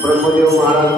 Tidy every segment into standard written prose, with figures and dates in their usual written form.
Brahmadev Maharaj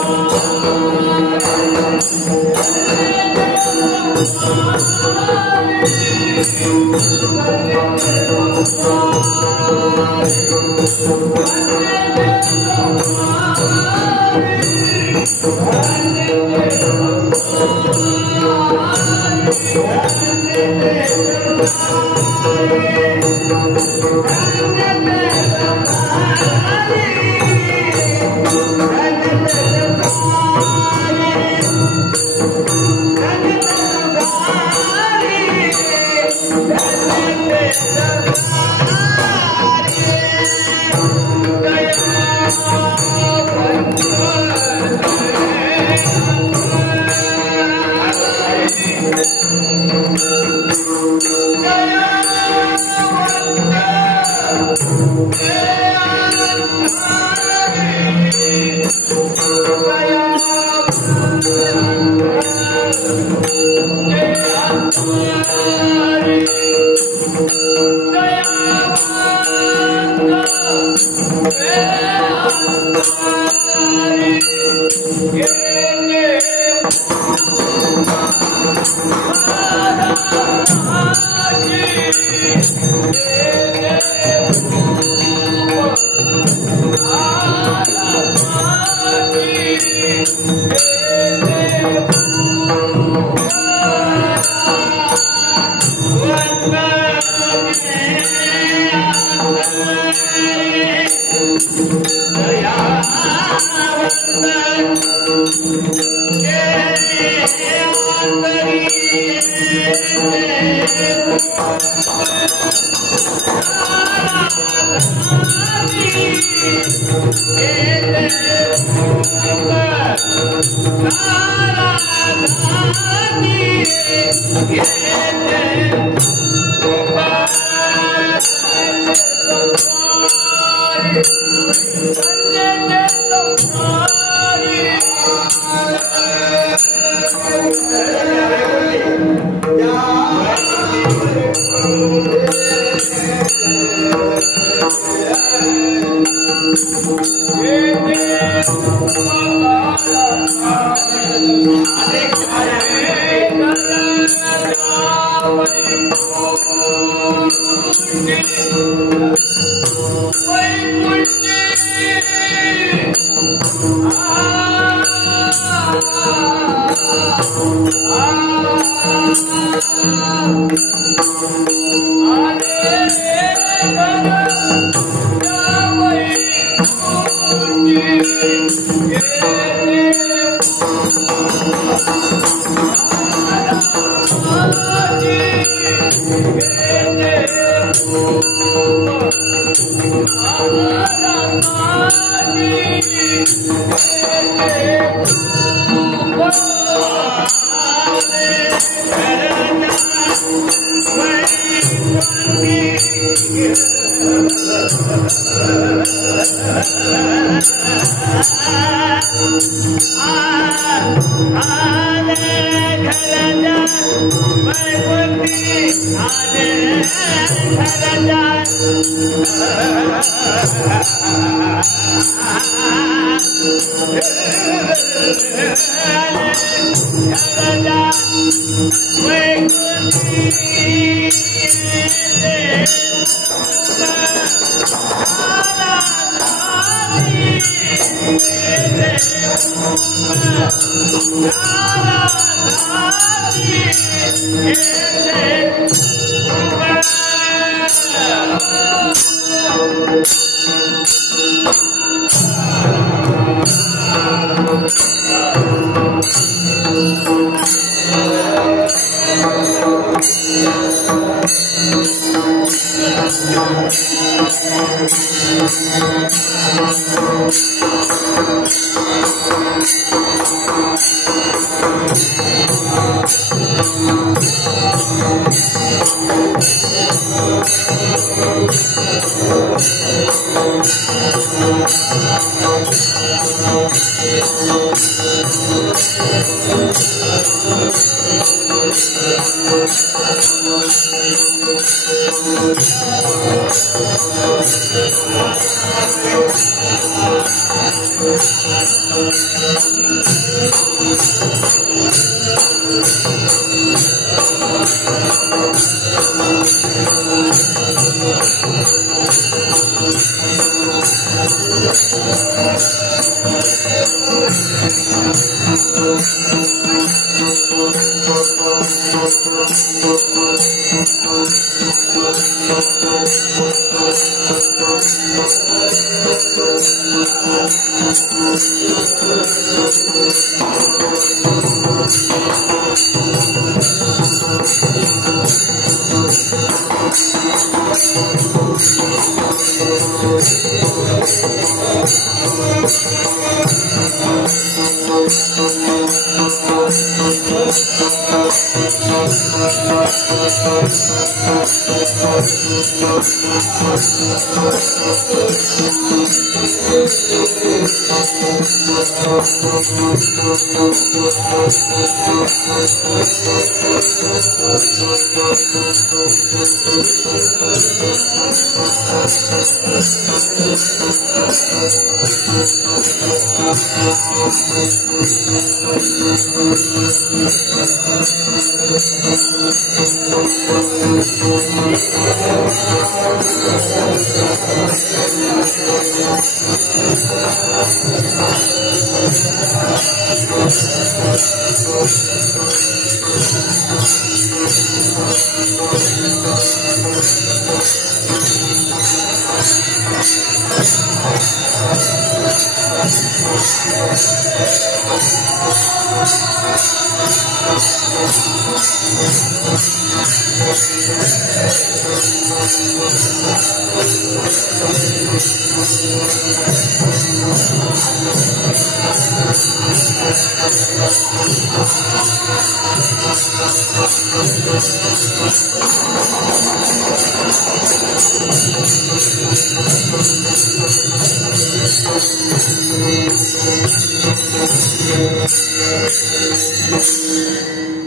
Thank you.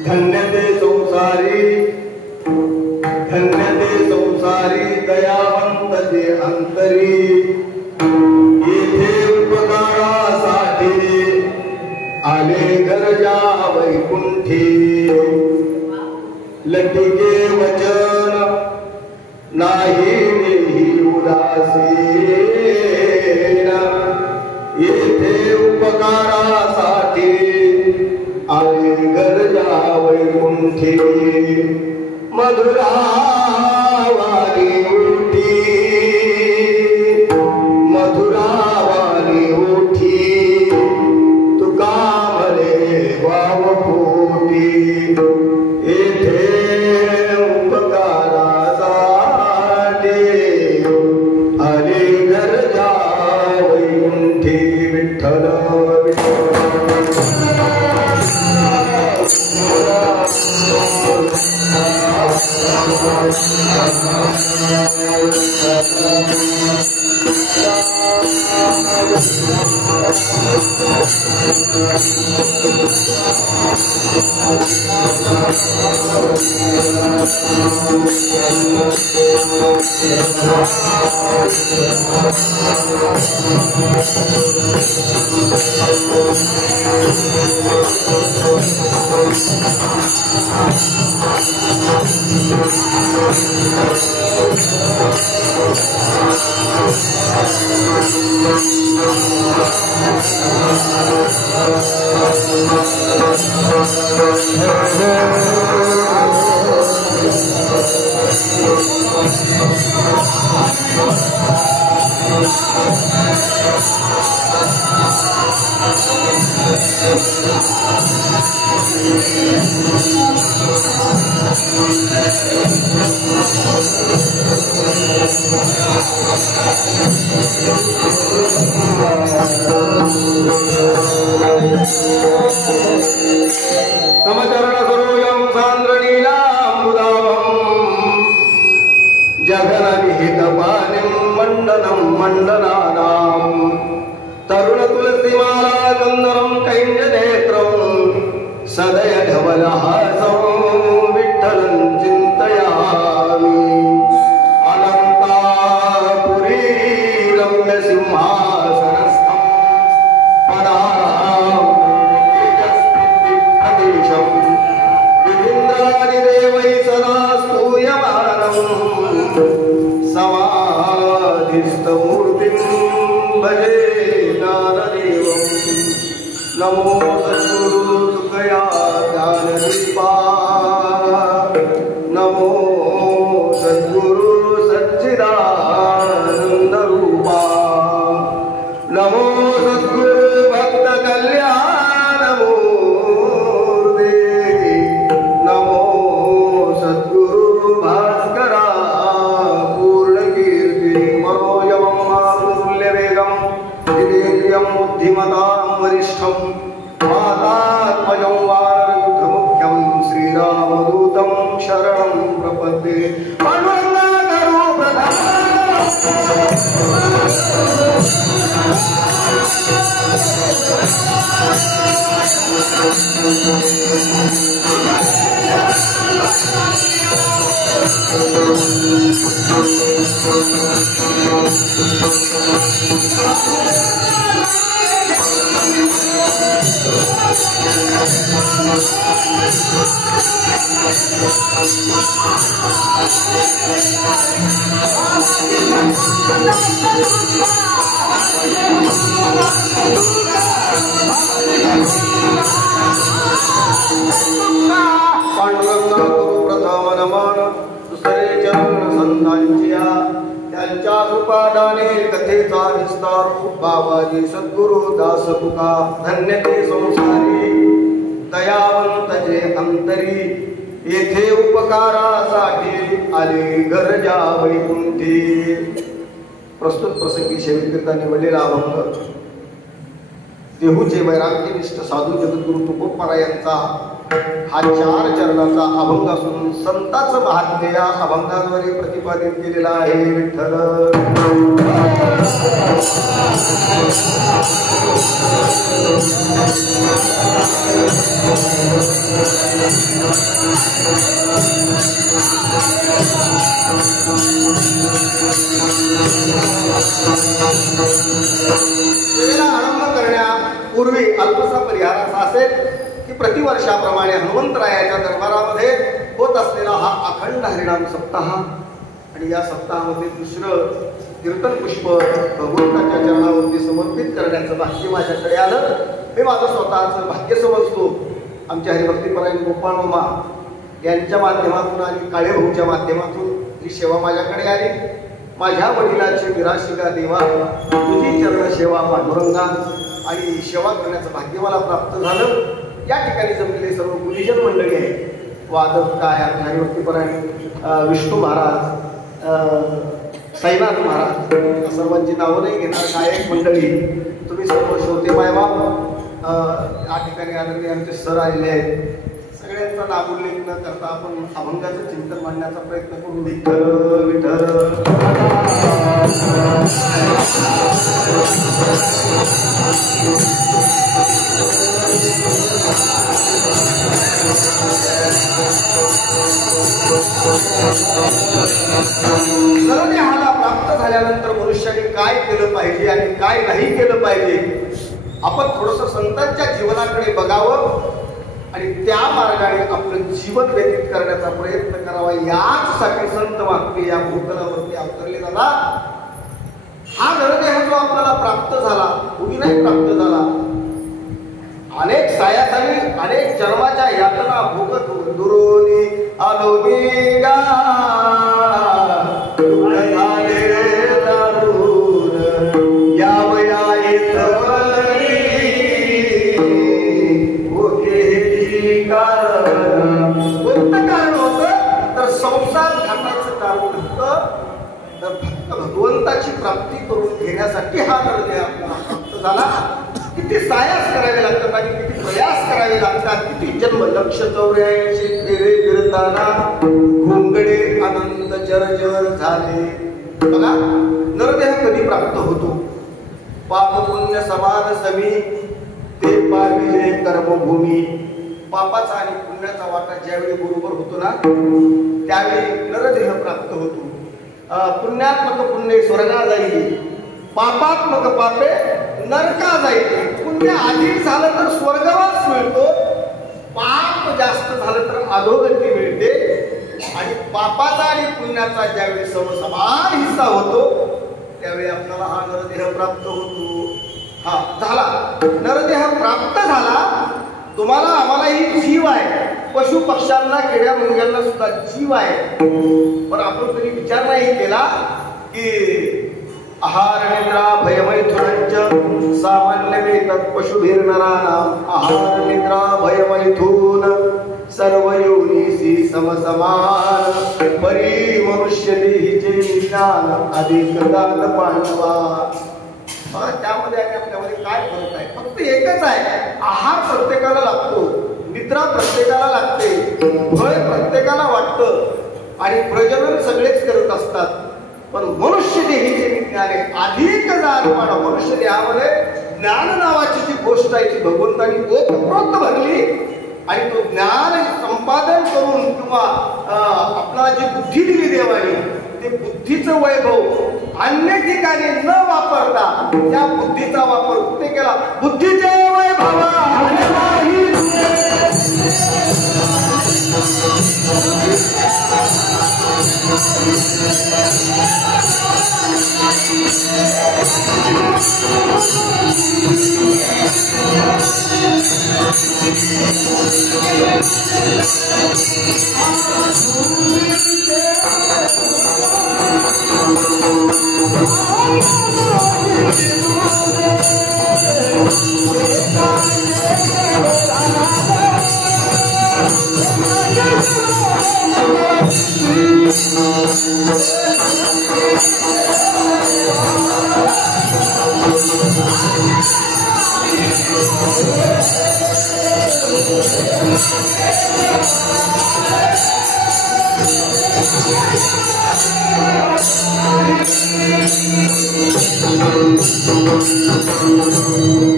धन्य ते संसारी दयावंत जे अंतरी येथे उपकारासाठी आले गरजा वैकुंठी लटिके वचन नाही देही उदासीन येथे उपकारासाठी आले गरजा वैकुंठी मधुरावारी उठी मधुरावारी उठी तुका मरे वाव पोटी येथे उपकारासाठी आले गरजा वैकुंठी विठ्ठल समचरणसरोजं सान्द्रनीलाम्बुदाभं जगन्निहितपानिं मण्डनं मण्डनानां तरुणतुलसीमाला कन्दरं कैञ्जनेत्रं सदय धवलहासं नमो सद्गुरु तुकया ज्ञानदीपा नमो सद्गुरु सच्चिदानंद रूपा नमो सद्गुरु भक्त कल्याण मूर्ते नमो सद्गुरु भास्करा पूर्ण कीर्ति मनोयमं मातुल्यवेगं जितेन्द्रियं बुद्धिमतां वरिष्ठं मातात्मजं वानरयुद्धमुख्यं श्रीरामदूतं शरणं प्रपद्ये पाण्डुरङ्गकरो प्रधान त्यांच्या कृपादाने कथेचा विस्तार बाबाजी सद्गुरु दास तुका धन्य ते संसारी दयावंत जे अंतरी येथे उपकारासाठी आले गरजा वैकुंठी. प्रस्तुत प्रसंगी शैवकीर्ता निवडलेला अभंग देहूचे वैराग्यनिष्ठ साधू जगद्गुरु तुकोबाराय यांचा हा 4 चरणाचा अभंग असून संतांचं महात्म्य या अभंगाद्वारे प्रतिपादित केलेला आहे. विठ्ठल आरंभ करण्यापूर्वी अल्पसा परिहाराचा असेल की प्रतिवर्षाप्रमाणे हनुमंतरायाच्या दरबारामध्ये होत असलेला हा अखंड हरिनाम सप्ताह आणि या सप्ताहामध्ये दुसरं कीर्तन पुष्प भगवंताच्या चरणावरती समर्पित करण्याचं भाग्य माझ्याकडे आलं. हे माझं स्वतःचं भाग्य समजतो. आमच्या हरिभक्तीपरायण गोपाळ मामा यांच्या माध्यमातून आणि काळेभाऊच्या माध्यमातून ही सेवा माझ्याकडे आली. माझ्या वडिलांची विराशिका देवा तुझी चरण सेवा पांडुरंगा आणि सेवा करण्याचं भाग्य मला प्राप्त झालं. या ठिकाणी जमलेले सर्व गुरुजन मंडळी आहे, वादक काय हरिभक्तीपरायण विष्णू महाराज, साईनाथ महाराज, सर्वांची नावं नाही घेणार. गायक मंडळी, तुम्ही सर्व श्रोते मायबाप, या ठिकाणी आदरणीय आमचे सर आलेले आहेत. सगळ्यांचा नामोल्लेख न करता आपण अभंगाचं चिंतन मांडण्याचा प्रयत्न करू. विठ्ठल विठ्ठल नरदेहाला प्राप्त झाल्यानंतर मनुष्याने काय केलं पाहिजे आणि काय नाही केलं पाहिजे, आपण थोडंसं संतांच्या जीवनाकडे बघावं आणि त्या मार्गाने आपलं जीवन व्यतीत करण्याचा प्रयत्न करावा. याचसाठी संत महात्मे या भूतलावरती अवतरले जातात. हा नरदेह जो आपल्याला प्राप्त झाला, कुणी नाही प्राप्त झाला, अनेक सायासानी अनेक जन्माच्या यातना भोगत दुरोनी आलो मी गा संसार घाटाचं कारण होतं. तर फक्त भगवंताची प्राप्ती करून घेण्यासाठी हा नरदेह आपल्याला प्राप्त झाला. किती सायास करावे लागतात आणि किती प्रयास करावे लागतात. किती जन्म लक्ष 84 फेरे फिरताना घोंगडे अनंत जर्जर झाले. बघा नरदेह कधी प्राप्त होतो. पाप पुण्य समान समी ते पाविले कर्मभूमी. पापाचा आणि पुण्याचा वाटा ज्यावेळी बरोबर होतो ना त्यावेळी नरदेह प्राप्त होतो. पुण्यात्मक पुण्य स्वर्गा जाईल, पापात्मक पापे नरका जाईल. पुण्य अधिक झालं तर स्वर्गवास मिळतो, पाप जास्त झालं तर अधोगती मिळते. आणि पापाचा आणि पुण्याचा ज्यावेळी समसमान हिस्सा होतो त्यावेळी आपल्याला हा नरदेह प्राप्त होतो. हा झाला, नरदेह प्राप्त झाला. तुम्हाला आम्हालाही जीव आहे, पशु पक्ष्यांना किड्या मुंग्यांना सुद्धा जीव आहे. पण आपण कधी विचार नाही केला की आहार निद्रा भयमैथुनंच सामान्यमेतत् पशुभिर्नराणाम् आहार निद्रा भयमैथुन सर्व योनिसी समसमान परी मनुष्य देहीचे ज्ञान अधिक दान पांडवा. त्यामध्ये आणि आपल्यामध्ये काय फरक आहे? फक्त एकच आहे, आहार प्रत्येकाला लागतो, निद्रा प्रत्येकाला लागते, भय प्रत्येकाला वाटतं आणि प्रजनन सगळेच करत असतात. पण मनुष्य देहीचे ज्ञान आहे अधिक जाणपाडा. मनुष्य देहामध्ये ज्ञान नावाची जी गोष्ट आहे ती भगवंतानी ओतप्रोत भरली आणि तो ज्ञान संपादन करून किंवा आपल्याला जी बुद्धी दिली देवाने, ते बुद्धीचं वैभव अन्य ठिकाणी न वापरता त्या बुद्धीचा वापर कुठे केला? बुद्धीचे वैभव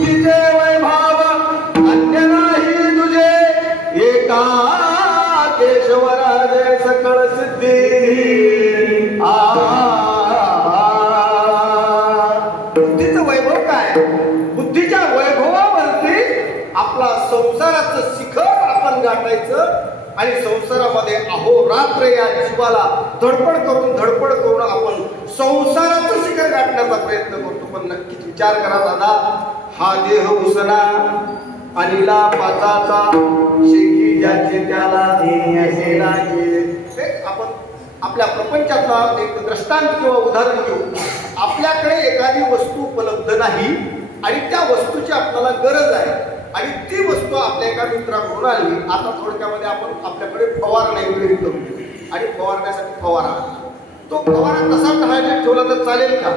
तुझे वैभव अन्य नाही तुझे, एका केशवराज सकळ सिद्धी. बुद्धीचं वैभव काय? बुद्धीच्या वैभवावरती आपला संसाराचं शिखर आपण गाठायचं आणि संसारामध्ये अहोरात्र या जीवाला धडपड करून आपण संसाराचं शिखर गाठण्याचा प्रयत्न करतो. पण नक्कीच विचार करा दादा, हा देह उसना अनिला पाचाचा शेकी ज्याचे त्याला देण्याचे नाही. आपण आपल्या प्रपंचाचा एक दृष्टांत किंवा उदाहरण घेऊ. आपल्याकडे एखादी वस्तू उपलब्ध नाही आणि त्या वस्तूची आपल्याला गरज आहे आणि ती वस्तू आपल्या एका मित्राकडून आली. आता थोडक्यामध्ये आपण आपल्याकडे फवारा नाही विक्री करू आणि फवारण्यासाठी फवारा, तो फवारा तसा टहाळ्यात ठेवला तर चालेल का?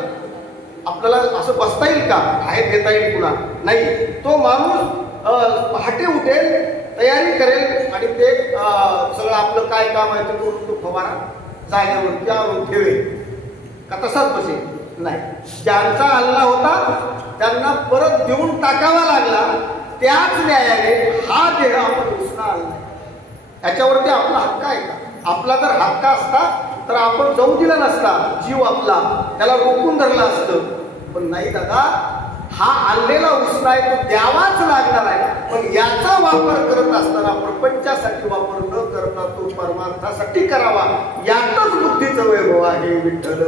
आपल्याला असं बसता येईल का? बाहेर घेता येईल पुन्हा नाही. तो माणूस पहाटे उठेल, तयारी करेल आणि ते सगळं आपलं काय काम आहे ते करून तो फवारा जागेवरती आणून ठेवेल का? तसाच बसेल? नाही. ज्यांचा हल्ला होता त्यांना परत देऊन टाकावा लागला. त्याच न्यायाने हा देह आपण उसना आला. याच्यावरती आपला हक्क आहे का? आपला जर हक्क असता तर आपण जाऊ दिला नसता, जीव आपला त्याला रोखून धरला असतं. पण नाही दादा, हा आणलेला उसना आहे तो द्यावाच लागणार आहे. पण याचा वापर करत असताना प्रपंचासाठी वापर न करता तो परमार्थासाठी करावा. यातच बुद्धीचं वैभव आहे विठ्ठल.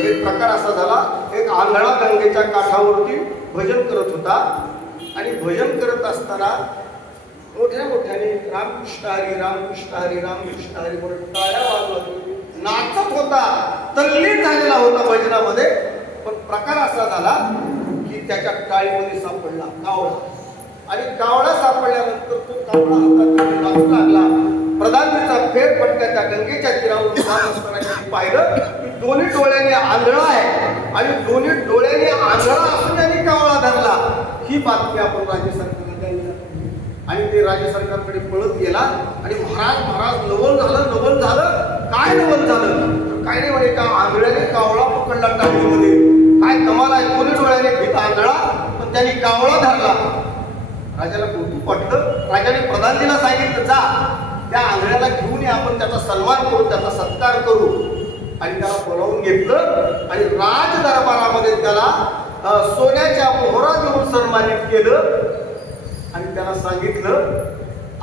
एक प्रकार असा झाला, एक आंधळा गंगेच्या काठावरती भजन करत होता आणि भजन करत असताना मोठ्या मोठ्याने रामकृष्ण हरी रामकृष्ण हरी रामकृष्ण हरी म्हणून टाळ्या वाजवत नाचत होता, तल्लीन झालेला होता भजनामध्ये. पण प्रकार असा झाला की त्याच्या टाळीमध्ये सापडला कावळा आणि कावळा सापडल्यानंतर तो कावळा हातात नाचू लागला. प्रधानमंत्रीचा फेरफटका त्या गंगेच्या तीरावर जात असताना पाहिलं की दोन्ही डोळ्याने आंधळा आहे आणि दोन्ही डोळ्याने आंधळा असून त्यांनी कावळा धरला. ही बातमी आपण राज्य सरकारला द्यायला आणि ते राज्य सरकारकडे पळत गेला आणि महाराज नवल झालं. काय नवल झालं? काय नाही म्हणे, का आंधळ्याने कावळा पकडला टाळीमध्ये. काय कमाल आहे, दोन्ही डोळ्याने भीत आंधळा पण त्यांनी कावळा धरला. राजाला कौतुक वाटलं. राजाने प्रधानजीला सांगितलं, जा त्या आंधळ्याला घेऊन आपण त्याचा सन्मान करू, त्याचा सत्कार करू. आणि त्याला बोलावून घेतलं आणि राज दरबारामध्ये त्याला सोन्याच्या मोहरा देऊन सन्मानित केलं आणि त्याला सांगितलं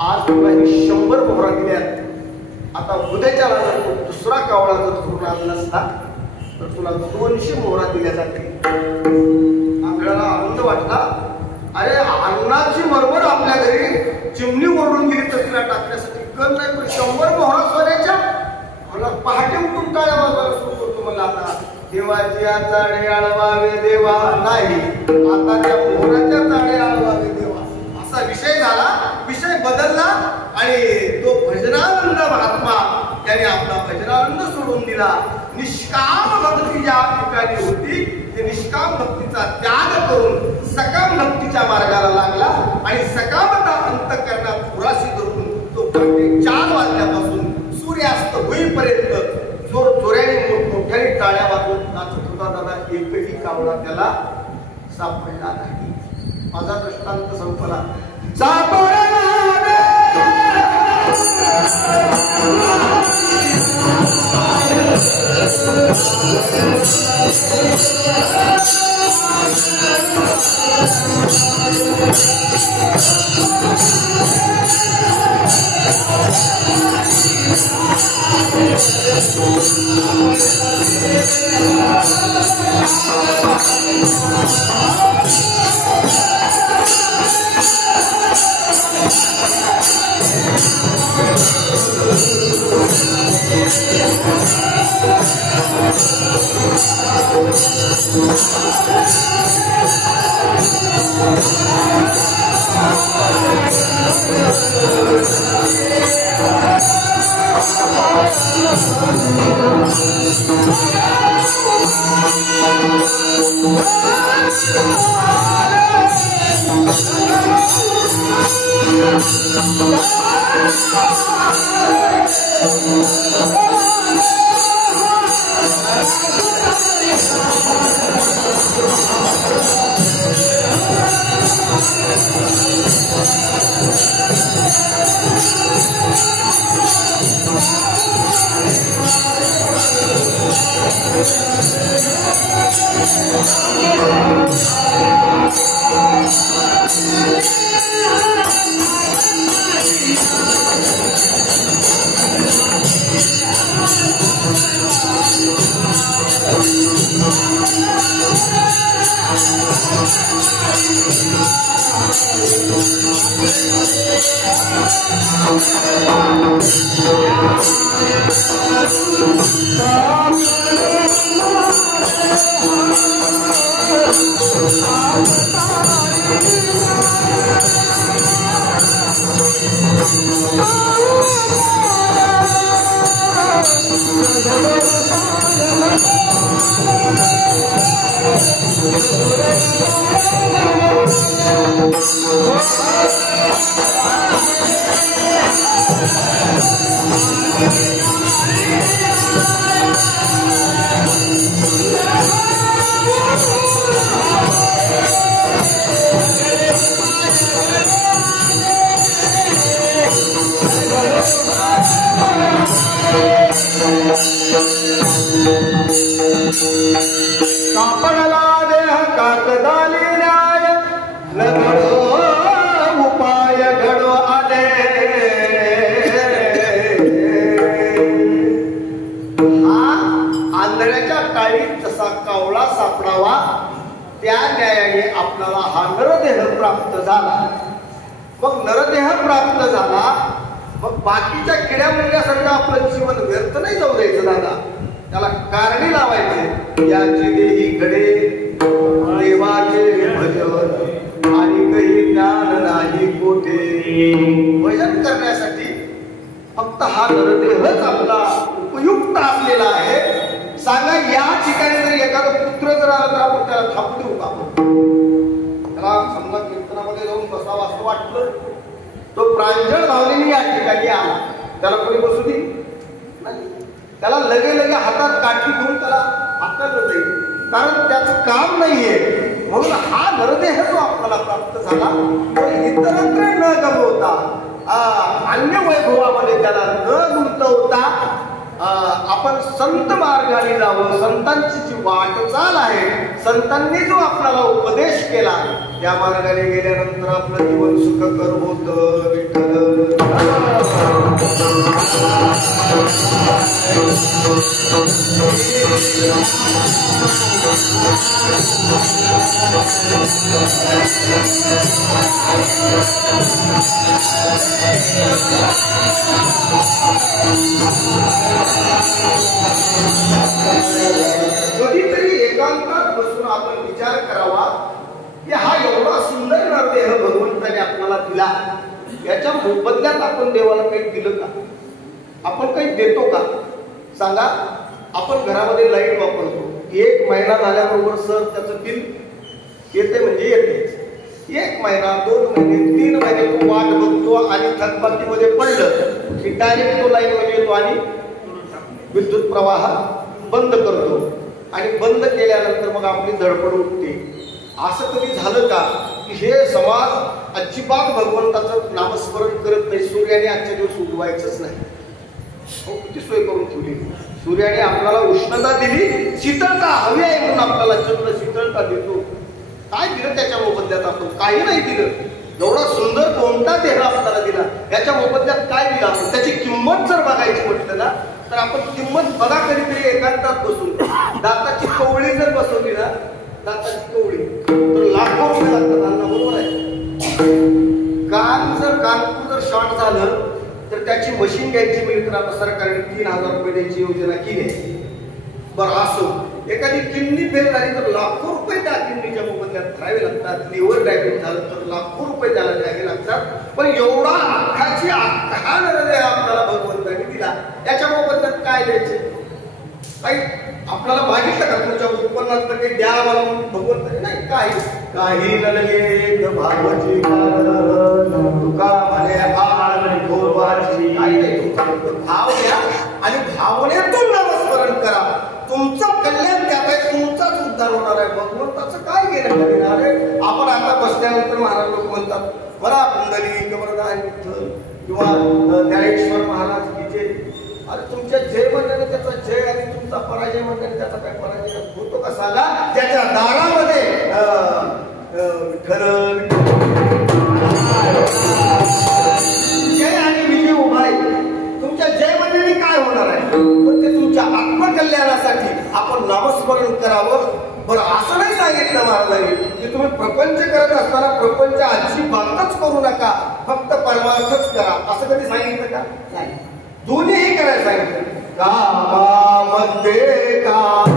आज तुला ही 100 मोहरा दिल्यात. आता उद्याच्या जर तो दुसरा कावळा जर करून आला नसता तर तुला 200 मोहरा दिल्या जातील. आपल्याला आनंद वाटला. अरे अन्नाची मरमर आपल्या घरी चिमणी ओढून गेली तर तिला टाकण्यासाठी कर नाही पण 100 मोहरा सोन्याच्या. मला पहाटे उठून टाळ्या वाजवायला सुरू करतो. मला आता देवाची चाळे आळवावे देवा नाही आता त्या मोहराच्या चाळे आळवावे देवा असा विषय झाला. विषय बदलला आणि तो भजनानंद महात्मा त्याने आपला भजनानंद सोडून दिला. निष्काम भक्ती ज्या ठिकाणी होती ते निष्काम भक्तीचा त्याग करून सकाम भक्तीच्या मार्गाला लागला आणि सकामता अंतःकरणात पुराशी धरून तो पहाटे 4 वाजल्यापासून सूर्यास्त होईपर्यंत जोरजोऱ्याने मोठमोठ्याने टाळ्या वाजवत नाचत होता. दादा एकही कावळा त्याला सापडला नाही. माझा दृष्टांत संपला. कापडला देह कागदाली न्याय लगडो उपाय घडो आले. हा आंधळ्याच्या टाळीत जसा कावळा सापडावा त्या न्यायाने आपल्याला हा नरदेह प्राप्त झाला. मग नरदेह प्राप्त झाला मग बाकीच्या किड्या मुंग्यासारखं आपलं जीवन व्यर्थ नाही जाऊ द्यायचं दादा. त्याला कारणी लावायचे. याची देही घडे देवाचे भजन आणि काही ज्ञान नाही कोठे. भजन करण्यासाठी फक्त हा नरदेहच आपला उपयुक्त असलेला आहे. सांगा या ठिकाणी जर एखादा पुत्र जर आला तर आपण त्याला थांबू देऊ का? त्याला समजा कीर्तनामध्ये जाऊन बसावं असं वाटलं तो प्रांजळ भावनेने या ठिकाणी आला त्याला कोणी बसू दे नाही. त्याला लगे लगे हातात काठी घेऊन त्याला हाकललं जाईल कारण त्याचं काम नाहीये. म्हणून हा नरदेह जो आपल्याला प्राप्त झाला तो इतरत्र न गमवता अन्य वैभवामध्ये त्याला न गुंतवता आपण संत मार्गाने जावं. संतांची जी वाटचाल आहे, संतांनी जो आपल्याला उपदेश केला, त्या मार्गाने गेल्यानंतर आपलं जीवन सुखकर होतं. विठ्ठल कधीतरी एकांतात बसून आपण विचार करावा की हा एवढा सुंदर नरदेह भगवंताने आपल्याला दिला, याच्या मोबदल्यात आपण देवाला काही दिलं का? आपण काही देतो का? सांगा. आपण घरामध्ये लाईट वापरतो, 1 महिना झाल्याबरोबर सर त्याचं बिल येते म्हणजे येतेच. 1 महिना, 2 महिने, 3 महिने तो वाट बघतो आणि थकबाकीमध्ये पडलं की डायरेक्ट तो लाईन मध्ये येतो आणि विद्युत प्रवाह बंद करतो. आणि बंद केल्यानंतर मग आपली धडपड उठते. असं कधी झालं का की हे समाज अजिबात भगवंताचं नामस्मरण करत नाही? सूर्याने आजच्या दिवस उगवायचंच नाही. किती सोय करून ठेवली. सूर्याने आपल्याला उष्णता दिली, शीतलता हवी आहे म्हणून आपल्याला चंद्र शीतलता देतो. काय दिलं त्याच्या मोबदल्यात? आपण काही नाही दिलं. एवढा सुंदर कोणता देह आपल्याला दिला, याच्या मोबदल्यात काय दिलं आपण? त्याची किंमत जर बघायची म्हटलं ना, तर आपण किंमत बघा कधीतरी एकांतात बसून. दाताची कवळी जर बसवली ना, दाताची कवळी, तर लाखो रुपये लागतात. अण्णा बरोबर आहे. कानपूर जर शॉर्ट झालं तर त्याची मशीन घ्यायची मिळेल, तर आता सरकारने 3000 रुपये द्यायची योजना केली. बरं असो, एखादी किडनी फेल झाली तर लाखो रुपये त्या किडनीच्या मोबदल्यात भरावे लागतात. लिव्हर डॅमेज झालं तर लाखो रुपये त्याला द्यावे लागतात. पण एवढा अख्खाची अख्खा नरदेह आपल्याला भगवंताने दिला, त्याच्या मोबदल्यात काय द्यायचे? काही आपल्याला मागितलं का? तुमच्या उत्पन्नात काही द्या मला भगवंताने? नाही. काही नलगे भावाची तुका म्हणे भाव द्या आणि भावनेतून नामस्मरण करा. तुमचं कल्याण त्यात आहे, तुमचाच उद्धार होणार आहे. भगवंताचं काय घेणं? अरे आपण आता बसल्यानंतर महाराज लोक म्हणतात बरा कुंडली वरदान विठ्ठल किंवा ज्ञानेश्वर महाराज की जय. अरे तुमच्या जय म्हणण्याने त्याचा जय आणि तुमचा पराजय म्हणण्याने त्याचा काय पराजय होतो का? सांगा. त्याच्या दारामध्ये जय आणि विजय उभा आहे. तुमच्या जय म्हणण्याने काय होणार आहे? पण ते तुमच्या आत्मकल्याणासाठी आपण नामस्मरण करावं. बरं असं नाही सांगितलं महाराजांनी की तुम्ही प्रपंच करत असताना प्रपंच अजिबातच करू नका, फक्त परमार्थच करा. असं कधी सांगितलं का? नाही. दोन्हीही करायला सांगितलं. कामामध्ये काम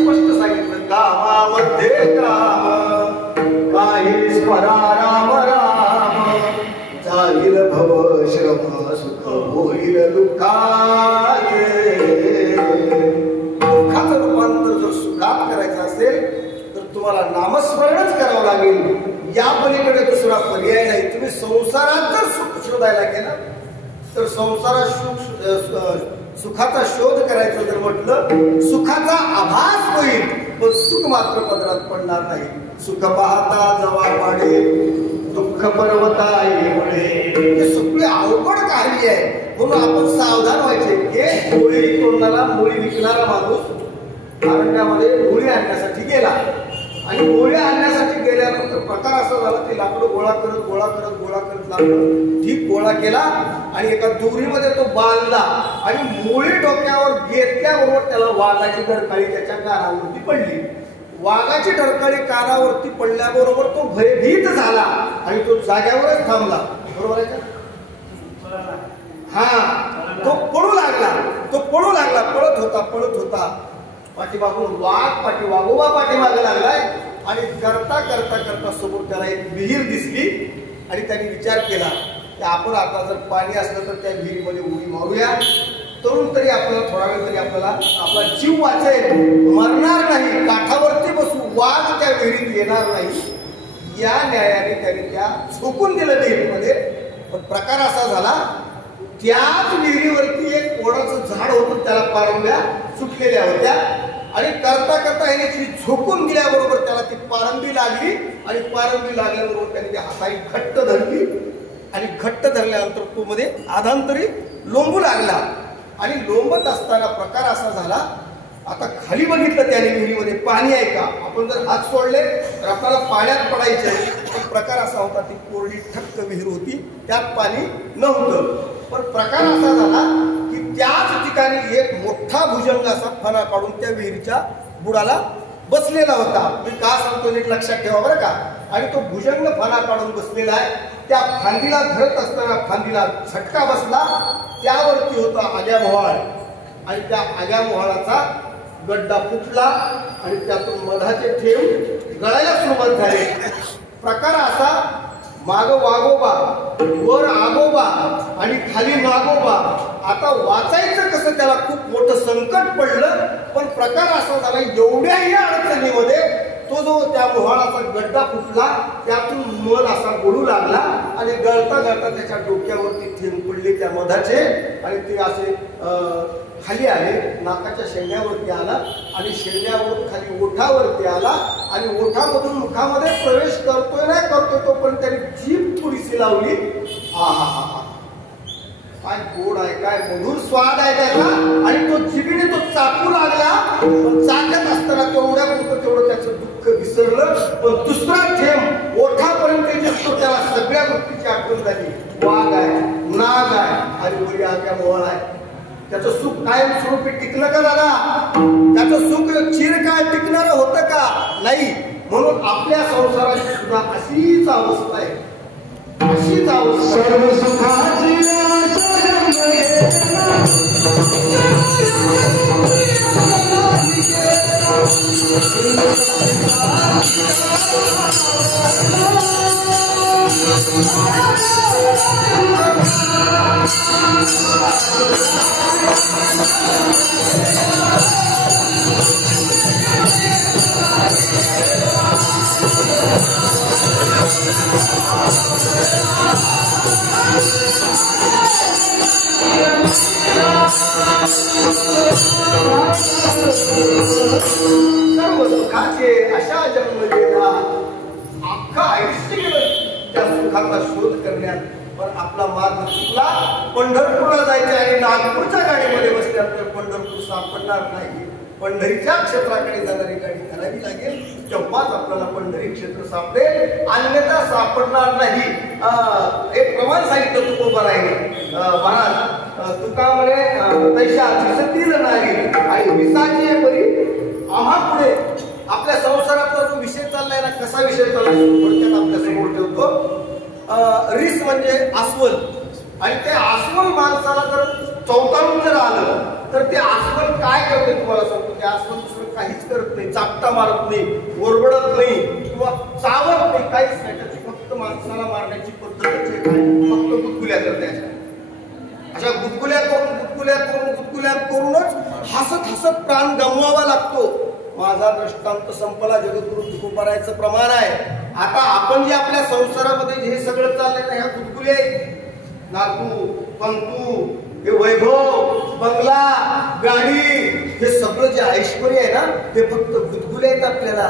स्पष्ट सांगितलं. कामामध्ये काम काही स्मराराम राम जाईल भव श्रम सुख होईल दुःखाचे. दुःखाचं रूपांतर जर सुखात करायचं असेल तर तुम्हाला नामस्मरणच करावं लागेल. या पलीकडे दुसरा पर्याय नाही. तुम्ही संसारात जर सुख शोधायला गेला तर संसारात सुखाचा शोध करायचा जर म्हटलं, सुखाचा आभास होईल पण सुख मात्र पदरात पडणार नाही. सुख पाहता जवा वाढे दुःख पर्वता येवढे. हे सगळे अवघड कार्य आहे, म्हणून आपण सावधान व्हायचे. हे मुळी तोंडाला मुळी विकणारा माणूस अरण्यामध्ये मुळी आणण्यासाठी गेला आणि मुळी आणण्यासाठी गेल्यानंतर प्रकार असा झाला की लाकडं गोळा करत लाकडं ठीक गोळा केला आणि एका दोरीमध्ये तो बांधला आणि मुळी डोक्यावर घेतल्याबरोबर त्याला वाघाची डरकाळी त्याच्या कानावरती पडली. वाघाची डरकाळी कानावरती पडल्याबरोबर तो भयभीत झाला आणि तो जाग्यावरच थांबला. बरोबर आहे का? हा, तो पळू लागला पळत होता पाठीमागून वाघ वाघोबा पाठीमागे लागलाय आणि करता समोर त्याला एक विहीर दिसली आणि त्यांनी विचार केला की आपण आता जर पाणी असलं तर त्या विहिरीमध्ये उडी मारूया, तरुण तरी आपल्याला थोडा वेळ तरी आपल्याला आपला जीव वाचेल, मरणार नाही, काठावरती बसू, वाघ त्या विहिरीत येणार नाही. या न्यायाने त्यांनी त्या झोकून दिलं विहिरीमध्ये. पण प्रकार असा झाला, त्याच विहिरीवरती एक वडाचं झाड होतं, त्याला पारंब्या सुटलेल्या होत्या आणि करता ह्याने झोकून गेल्याबरोबर त्याला ती पारंबी लागली आणि पारंबी लागल्याबरोबर त्याने त्या हाताने घट्ट धरली आणि घट्ट धरल्यानंतर तो मध्ये आधांतरी लोंबू लागला आणि लोंबत असताना प्रकार असा झाला, आता खाली बघितलं त्याने विहिरीमध्ये पाणी आहे का. आपण जर हात सोडले तर आपल्याला पाण्यात पडायचे. पण प्रकार असा होता, ती कोरडी ठक्क विहीर होती, त्यात पाणी नव्हतं. पण प्रकार असा झाला की त्याच ठिकाणी एक मोठा भुजंग असा फणा काढून त्या विहिरीच्या बुडाला बसलेला होता. मी का सांगतो नीट लक्षात ठेवा बरं का. आणि तो भुजंग फणा काढून बसलेला आहे. त्या फांदीला धरत असताना फांदीला झटका बसला, त्यावरती होता आग्या मोहाळ आणि त्या आग्या मोहाळाचा गड्डा फुटला आणि त्यातून मधाचे थेंब गळायला सुरुवात झाली. प्रकार असा, माग वाघोबा, वर आगोबा आणि खाली नागोबा. आता वाचायचं कसं, त्याला खूप मोठं संकट पडलं. पण प्रकार असा झाला, एवढ्याही अडचणीमध्ये तो जो त्या मोहाळाचा गड्डा फुटला, त्यातून मध असा गळू लागला आणि गळता त्याच्या डोक्यावरती थेंब पडले त्या मधाचे आणि ते असे खाली आले, नाकाच्या शेंड्यावरती आला आणि शेंड्यावरून खाली ओठावरती आला आणि ओठामधून मुखामध्ये प्रवेश करतोय तोपर्यंत त्याने जीभ थोडीशी लावली. हा काय गोड आहे, काय मधुर स्वाद आहे त्याचा. आणि तो जिभेने तो चाकू लागला, पण चाकत असताना तेवढं त्याचं दुःख विसरलं. पण दुसरा थेंब ओठापर्यंत येतो, त्याला सगळ्या गोष्टीची आठवण झाली. वाघ आहे, नाग आहे आणि वरी आग्या मोहाळ आहे. त्याचं सुख कायमस्वरूपी टिकलं का दादा? त्याचं सुख चिरकाळ टिकणारं होतं का? नाही. म्हणून आपल्या संसाराची सुद्धा अशीच अवस्था आहे, अशीच अवस्था. सर्व सुखाची सर्व सुखाचे अशा जन्म गेला, अख्खा आयुष्य गेलं त्या सुखाचा शोध करण्यात. पण आपला मार्ग चुकला. पंढरपूरला जायचे आणि नागपूरच्या गाडीमध्ये बसल्यानंतर पंढरपूर सापडणार नाही. पंढरीच्या क्षेत्राकडे जाणारी गाडी घालावी लागेल, तेव्हाच आपल्याला पंढरी क्षेत्र सापडेल, अन्यथा सापडणार नाही. एक प्रमाण सांगितलं तुकोबारायने महाराज, तुका म्हणे तैशा दिसतील नाही आणि विसाचे परी आम्हा पुढे. आपल्या संसारातला जो विषय चाललाय ना, कसा विषय चाललाय थोडक्यात आपल्या समोर ठेवतो. रिस म्हणजे अस्वल, आणि ते अस्वल माणसाला जर चौताळून जर आलं तर ते अस्वल काय करते तुम्हाला सांगतो. ते अस्वल दुसरं काहीच करत नाही, चापटा मारत नाही, ओरबडत नाही किंवा चावत नाही, काहीच नाही. त्याची फक्त माणसाला मारण्याची पद्धत फक्त गुदगुल्या करते. अशा गुदगुल्या करूनच हसत प्राण गमवावा लागतो. माझा दृष्टांत संपला, जगद्गुरु तुकोबारायचं प्रमाण आहे. आता आपण जे आपल्या संसारामध्ये जे सगळं चाललंय ना, ह्या गुदगुल्या आहेत. नातू, पंतू, हे वैभव, बंगला, गाडी, हे सगळं जे ऐश्वर्य आहे ना ते फक्त गुदगुल्या आहेत आपल्याला.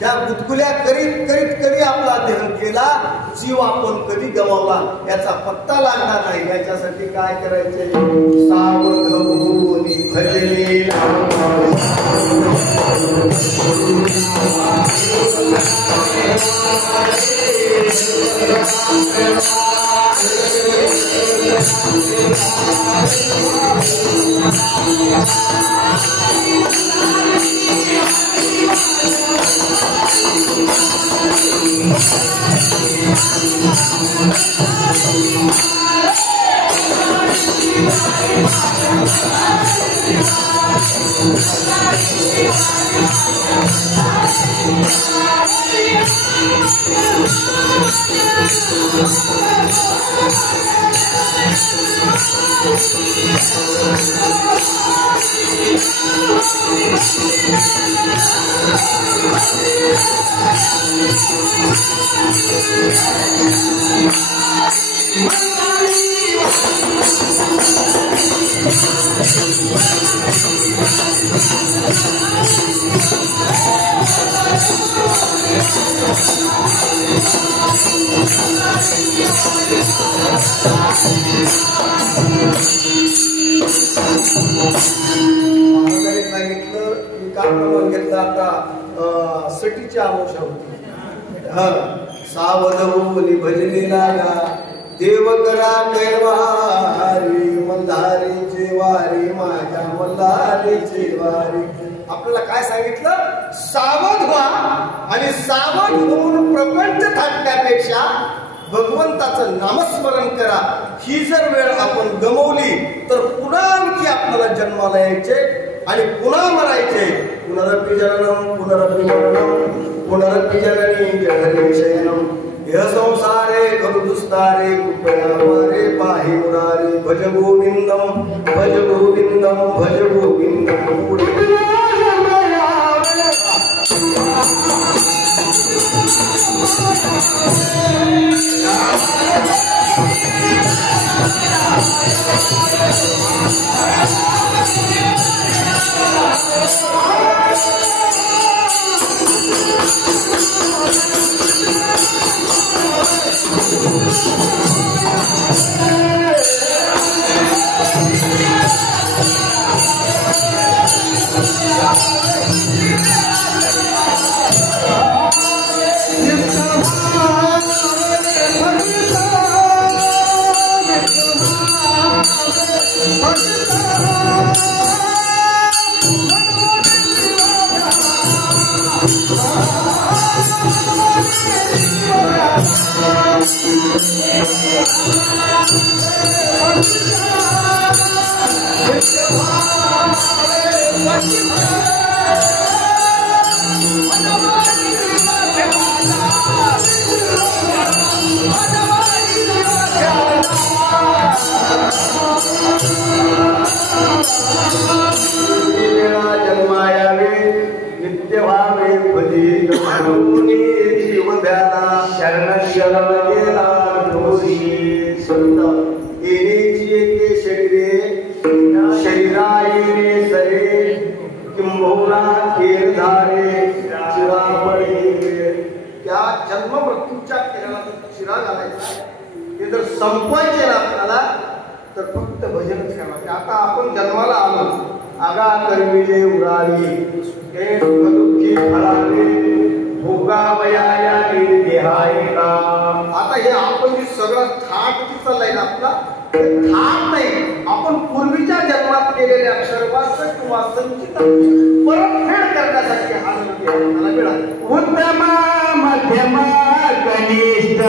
त्या गुदगुल्या करीत करीत कधी आपला देह गेला, जीव आपण कधी गमावला याचा पत्ता लागणार नाही. याच्यासाठी काय करायचे? सावध होऊन भजनी सांगितलं की का प्रमाण घेतलं आता सटीची आवश्यक होती. सावध होऊन भजनी लागा देव करा कैवारी मल्हारीची वारी माझ्या मल्हारीची वारी. आपल्याला काय सांगितलं? सावध व्हा आणि सावध होऊन प्रपंच थाटण्यापेक्षा भगवंताचं नामस्मरण करा. ही जर वेळ आपण गमवली तर पुन्हा आणखी आपल्याला जन्माला यायचे आणि पुन्हा मरायचे. पुनरपि जननम पुनरपि मरणम पुनरपि जननी जठरे शयनम यह संसारे खलु दुस्तारे कृपया वारे पाहि मुरारे. भज गोविंदम भज गोविंदम भज गोविंदम. संपवायचे ना आपल्याला तर फक्त भजनच करायचे. आता आपण जन्माला आलो आगा कर्मिले उरावी हे दुःखी फळावे भोगावयाया देहाय का. आता हे आपण जे सगळं थाट चाललाय ना आपला थाट नाही, आपण पूर्वीच्या जन्मात केलेल्या सर्वांचं किंवा संचित परतफेड करण्यासाठी हा आपल्याला मिळाला. उत्तम मध्यम कनिष्ठ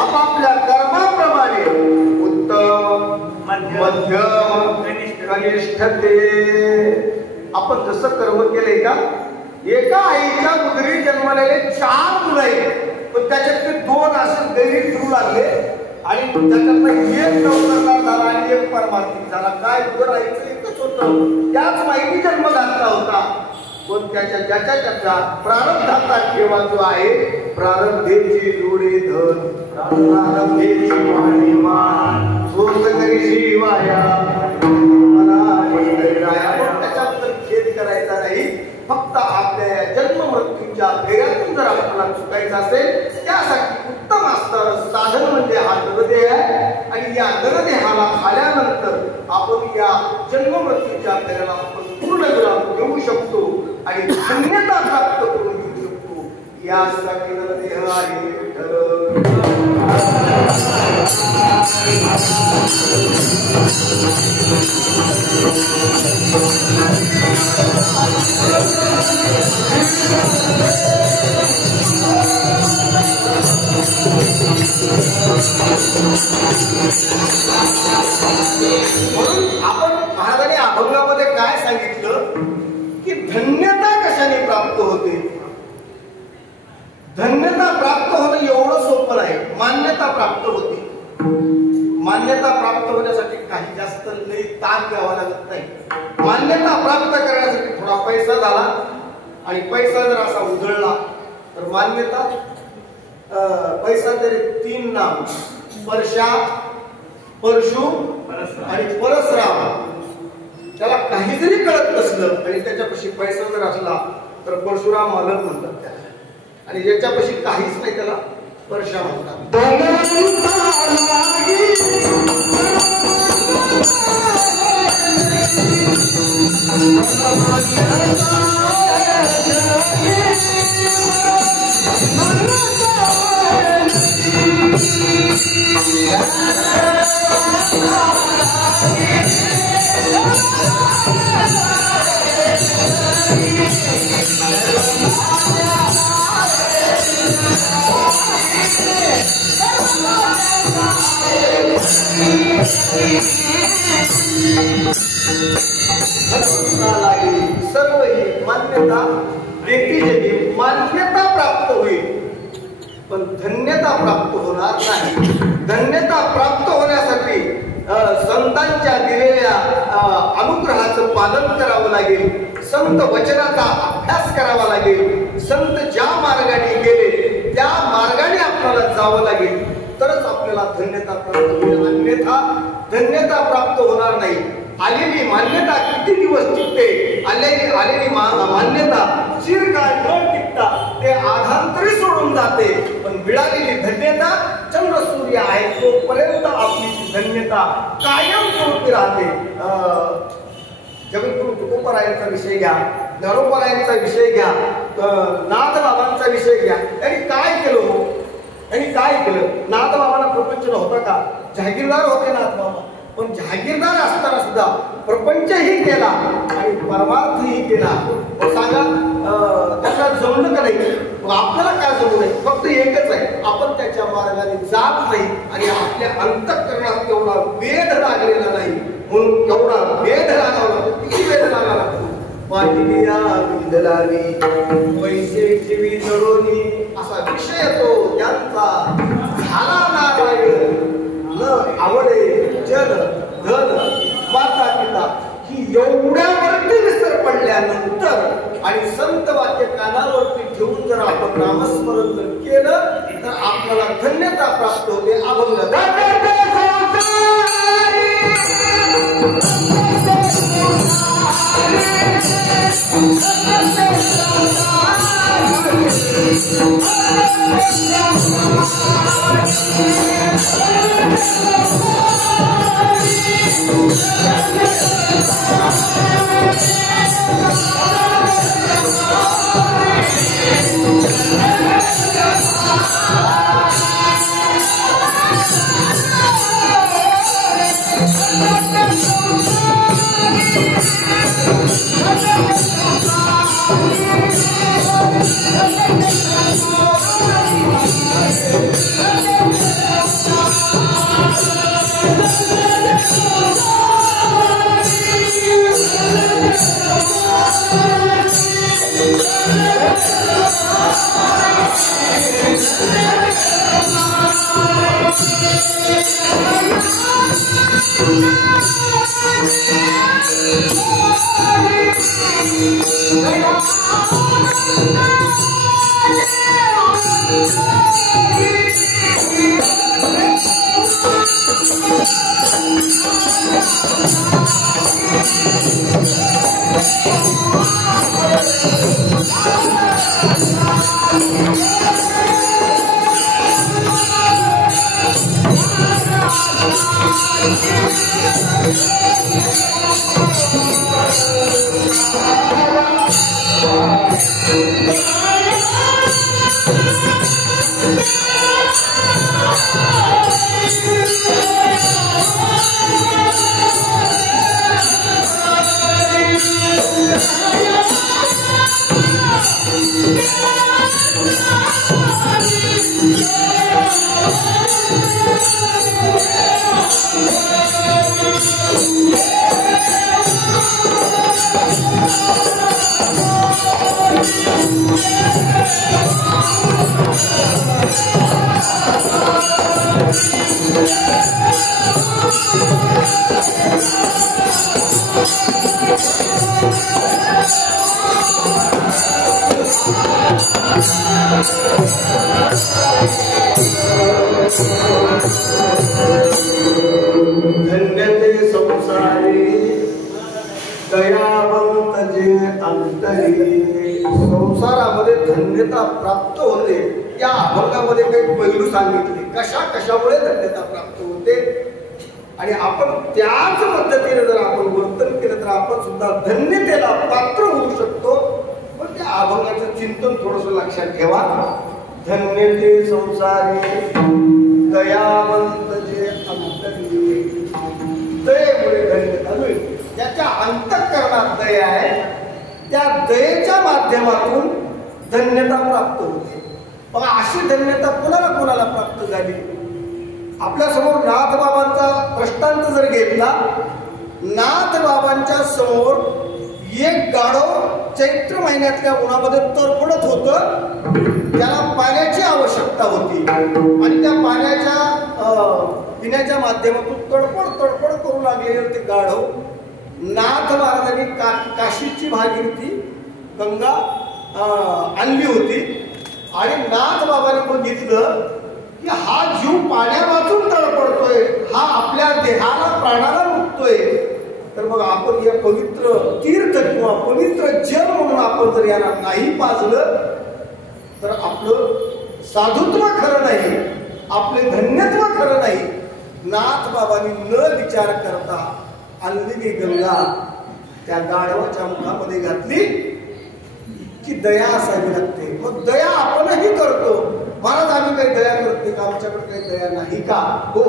आपापल्या कर्माप्रमाणे उत्तम मध्यम कनिष्ठ ते आपण जसं कर्म केलंय का एका आईच्या उदरी जन्मलेले 4 मुलं आहेत पण त्याच्यात ते 2 असे गैरी फिरू लागले आणि त्याच्यातला एक नवकरदार झाला आणि एक परमार्थिक झाला काय उदर आईचं एकच होतं त्याच माहिती जन्म घातला होता पण त्याच्या प्रारब्धाचा ठेवा जो आहे प्रारब्धेची जोडे धन प्रारब्धेची वाणीमान सोच करी वाया त्याच्याबद्दल खेद करायचा नाही फक्त आपल्या जन्म मृत्यूच्या फेऱ्यातून जर आपल्याला चुकायचं असेल त्यासाठी उत्तम असणारं साधन म्हणजे हा नरदेह आहे आणि या नरदेहाला आल्यानंतर आपण या जन्म मृत्यूच्या फेऱ्याला आपण पूर्ण घेऊ शकतो आणि धन्यता प्राप्त करून घेऊ शकतो यासाठी नरदेह आहे म्हणून आपण महाराजांनी अभंगामध्ये काय सांगितलं की धन्यता कशाने प्राप्त होते धन्यता प्राप्त होणं एवढं सोपं नाही मान्यता प्राप्त होते मान्यता प्राप्त होण्यासाठी काही जास्त लई ताण द्यावा लागत नाही मान्यता प्राप्त करण्यासाठी थोडा पैसा झाला आणि पैसा जर असा उधळला तर मान्यता पैसा तरी 3 नाम परशा परशु आणि परशुराम त्याला काही जरी कळत नसलं आणि त्याच्यापाशी पैसा जर असला तर परशुराम मालक म्हणतात त्याला आणि ज्याच्यापाशी काहीच नाही त्याला परशा म्हणतात सर्व ही मान्यता व्यक्ती मान्यता प्राप्त होईल पण धन्यता प्राप्त होणार नाही धन्यता प्राप्त होण्यासाठी संतांच्या दिलेल्या अनुग्रहाचं पालन करावं लागेल संत वचनाचा अभ्यास करावा लागेल संत ज्या मार्गाने गेले त्या मार्गाने आपल्याला जावं लागेल तरच आपल्याला धन्यता प्राप्त होईल अन्यथा धन्यता प्राप्त होणार नाही आलेली मान्यता किती दिवस टिकते आलेली मान्यता चिरकाळ न टिकता ते आधांतरी सोडून जाते पण मिळालेली धन्यता चंद्र सूर्य आहे तोपर्यंत आपली धन्यता कायम स्वरूपी राहते जगद्गुरु तुकोबरायांचा विषय घ्या ज्ञानोबरायांचा विषय घ्या नाथबाबांचा विषय घ्या त्यांनी काय केलं नाथबाबांना प्रपंच नव्हता का जहागीरदार होते नाथबाबा पण जहागीरदार असताना सुद्धा प्रपंचही केला आणि परमार्थही केला सांगा त्याला जमलं का नाही आपल्याला काय जमू नये फक्त एकच आहे आपण त्याच्या मार्गाने जात नाही आणि आपल्या अंतःकरणात तेवढा वेध लागलेला नाही म्हणून तेवढा वेध लागावा किती वेध लागावा पाहिल्या विंदलावी पैसे जीवी जडोनी असा विषय तो त्यांचा झाला नारायण न आवडे जन धन माता पिता ही एवढ्यावरती विसर पडल्यानंतर आणि संत वाक्य कानावरती ठेवून जर आपण नामस्मरण जर केलं तर आपल्याला धन्यता प्राप्त होते अभंग धन्यते संसारी दयावंत जे अंतरी. संसारामध्ये धन्यता प्राप्त होते. या अभंगामध्ये काही पैलू सांगितले कशामुळे धन्यता प्राप्त होते आणि आपण त्याच पद्धतीने जर आपण वर्तन केलं तर आपण सुद्धा धन्यतेला पात्र होऊ शकतो. पण त्या अभंगाचं चिंतन थोडस लक्षात ठेवा. धन्यते संसारी दयावंत जे अंतरी. दयेमुळे धन्यता मिळते. ज्याच्या अंतःकरणात दया आहे त्या दयेच्या माध्यमातून धन्यता प्राप्त होते. मग अशी धन्यता कोणाला प्राप्त झाली. आपल्या समोर नाथ बाबांचा दृष्टांत जर घेतला, नाथ बाबांच्या समोर एक गाढव चैत्र महिन्यातल्या उन्हामध्ये तरफडत होतं. त्याला पाण्याची आवश्यकता होती आणि त्या पाण्याच्या पिण्याच्या माध्यमातून तडफड करू लागलेले ते गाढव नाथ महाराजांनी काशीची भागीरथी गंगा आणली होती आणि नाथ बाबांनी बघितलं की हा जीव पाण्यावाचून तडफडतोय, हा आपल्या देहाला प्राणाला मुक्तोय. तर मग आपण या पवित्र तीर्थ किंवा पवित्र जल म्हणून आपण जर याला नाही पाजलं तर आपलं साधुत्व खरं नाही, आपले धन्यत्व खरं नाही. नाथ बाबांनी न विचार करता आणलेली गंगा त्या गाढवाच्या मुखामध्ये घातली की दया असावी लागते. मग दया आपणही करतो. महाराज आम्ही काही दया करत नाही का, आमच्याकडे काही दया नाही का? हो,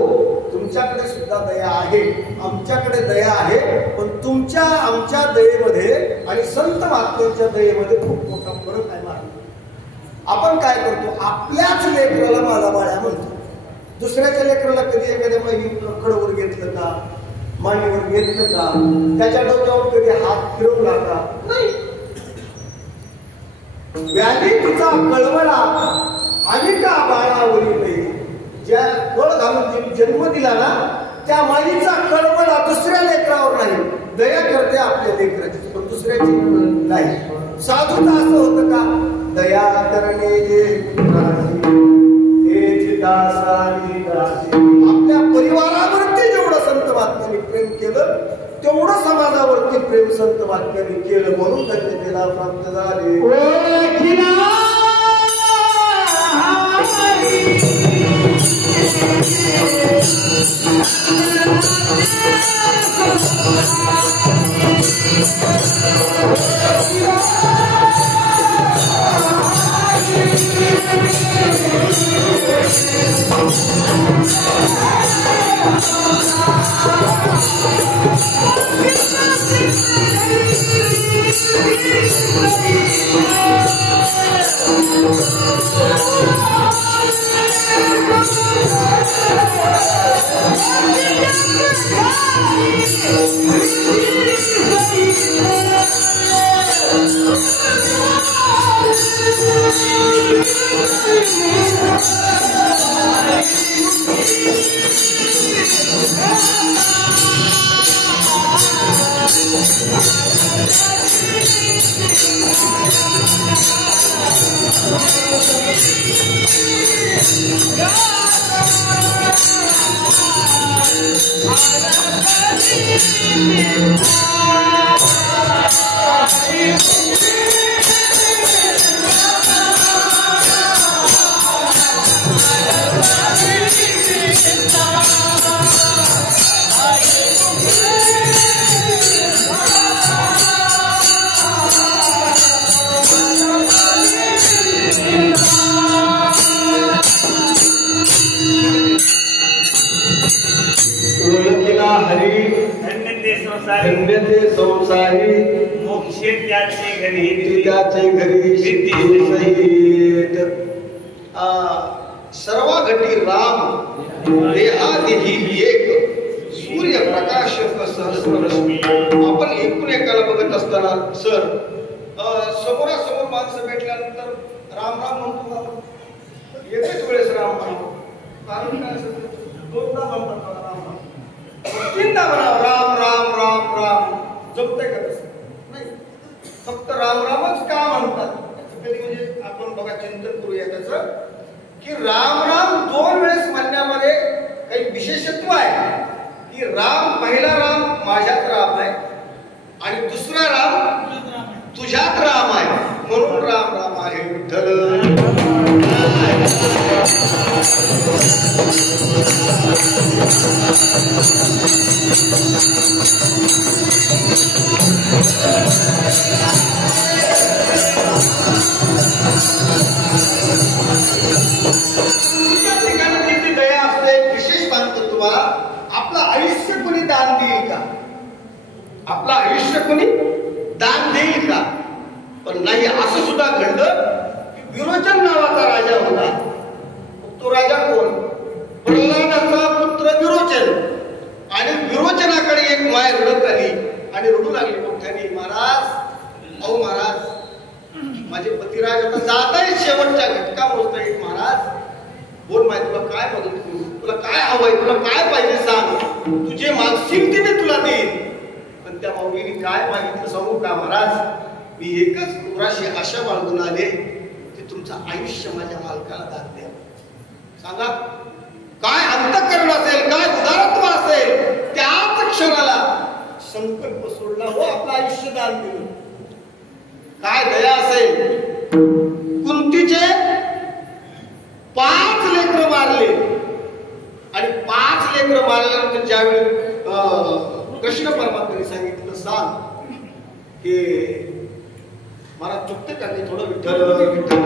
तुमच्याकडे सुद्धा दया आहे, आमच्याकडे दया आहे. पण तुमच्या आमच्या दयेमध्ये आणि संत महात्म्यांच्या दयेमध्ये खूप मोठा फरक आहे महाराज. आपण काय करतो, आपल्याच लेकराला माझा बाळ्या म्हणतो. दुसऱ्याच्या लेकराला कधी एखाद्या खडवर घेतलं का, मांडीवर घेतलं का, त्याच्या डोक्यावर कधी हात फिरवला का? नाही. व्याधी तिचा कळवळा आणि का बाळावरी नाही. ज्या कळ घालून जन्म दिला ना त्या माईचा कळवळा दुसऱ्या लेकरावर नाही. दया करते आपल्या लेकराची पण दुसऱ्याची नाही. साधूता असं होतं का, दया करणे जे आपल्या परिवारावरती जेवढं संत महात्म्यांनी प्रेम केलं तेवढं समाजावरती प्रेम संत महात्म्यांनी केलं म्हणून धन्यतेला प्राप्त झाले. धन्य ते संसारी मोक्षे त्याचे घरी त्याचे घरी सिद्धी सहित सर्व घटी राम देहादेही एक सूर्य प्रकाश सहस्ररश्मी. आपण एकूण एकाला बघत असताना सर समोरासमोर माणसं भेटल्यानंतर राम राम म्हणतो आपण एकच वेळेस राम म्हणतो. कारण काय असेल दोनदा म्हणतात राम राम, तीनदा म्हणा राम राम राम राम. जमतंय का तसं? नाही. फक्त राम रामच का म्हणतात कधी म्हणजे आपण बघा चिंतन करूया त्याचं की राम राम दोन वेळेस म्हणण्यामध्ये काही विशेषत्व आहे की राम पहिला राम माझ्यात राम आहे आणि दुसरा राम तुझ्यात राम आहे म्हणून राम राम आहे विठ्ठल. किती दया असते. विशेष सांगतो तुम्हाला, आपलं आयुष्य कोणी दान देईल का? आपलं आयुष्य कोणी दान देईल का? पण नाही. असं सुद्धा घडलं की विरोचन नावाचा राजा होता. तो राजा कोण? प्रल्हादाचा पुत्र विरोचन. आणि विरोचनाकडे एक माय रडत आली आणि रडू लागली मोठ्याने, महाराज, अहो महाराज, माझे पतिराज आता जात आहेत शेवटच्या घटका मोजतायत. महाराज बोल, माय तुला काय मदत करू? तुला काय हवंय? तुला काय पाहिजे सांग. तू जे मागशील ते मी तुला देईन. पण त्या माऊलीने काय मागितलं सांगू का महाराज? मी एकच पुराशी आशा बाळगून आले की तुमचं आयुष्य माझ्या मालकाला दान द्या. सांगा काय अंतःकरण असेल, काय उदारत्व असेल. त्याच क्षणाला संकल्प सोडला, हो आपलं आयुष्य दान दिलं. काय दया असेल. कुंतीचे 5 लेकरं मारले आणि 5 लेकरं मारल्यानंतर ज्यावेळी कृष्ण परमात्म्याने सांगितलं सांग की मला चुकते का ते थोडं विठ्ठल विठ्ठल.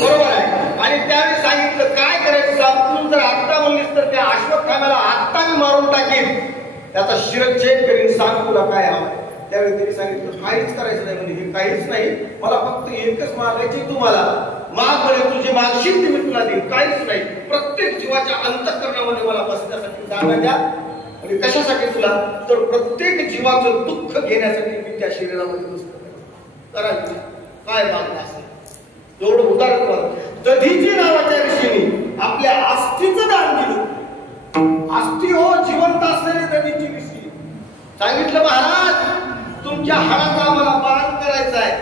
बरोबर आहे. आणि त्यावेळी सांगितलं काय करायचं सांग. तू जर आत्ता म्हणलीस तर त्या अश्वत्थाम्याला आत्ता मी मारून टाकेन, त्याचा शिरच्छेद करीन. सांग तुला काय हवं. त्यावेळी त्यांनी सांगितलं काहीच करायचं नाही. म्हणजे हे काहीच नाही, मला फक्त एकच मागायची तुम्हाला. माग म्हणे तुझी मागशील ती मी तुला देईन. काहीच नाही. प्रत्येक जीवाच्या अंतःकरणामध्ये मला बसण्यासाठी जागा द्या. आणि कशासाठी तुला? तर प्रत्येक जीवाचं दुःख घेण्यासाठी मी त्या शरीरामध्ये बसतो. करायचं काय मागणं असेल एवढं उदाहरण. दधीची नावाच्या ऋषीने आपल्या आस्थीचं दान दिलं. आस्थी हो जिवंत असलेले दधीची ऋषी सांगितलं, महाराज तुमच्या हाडाचा आम्हाला बाण करायचा आहे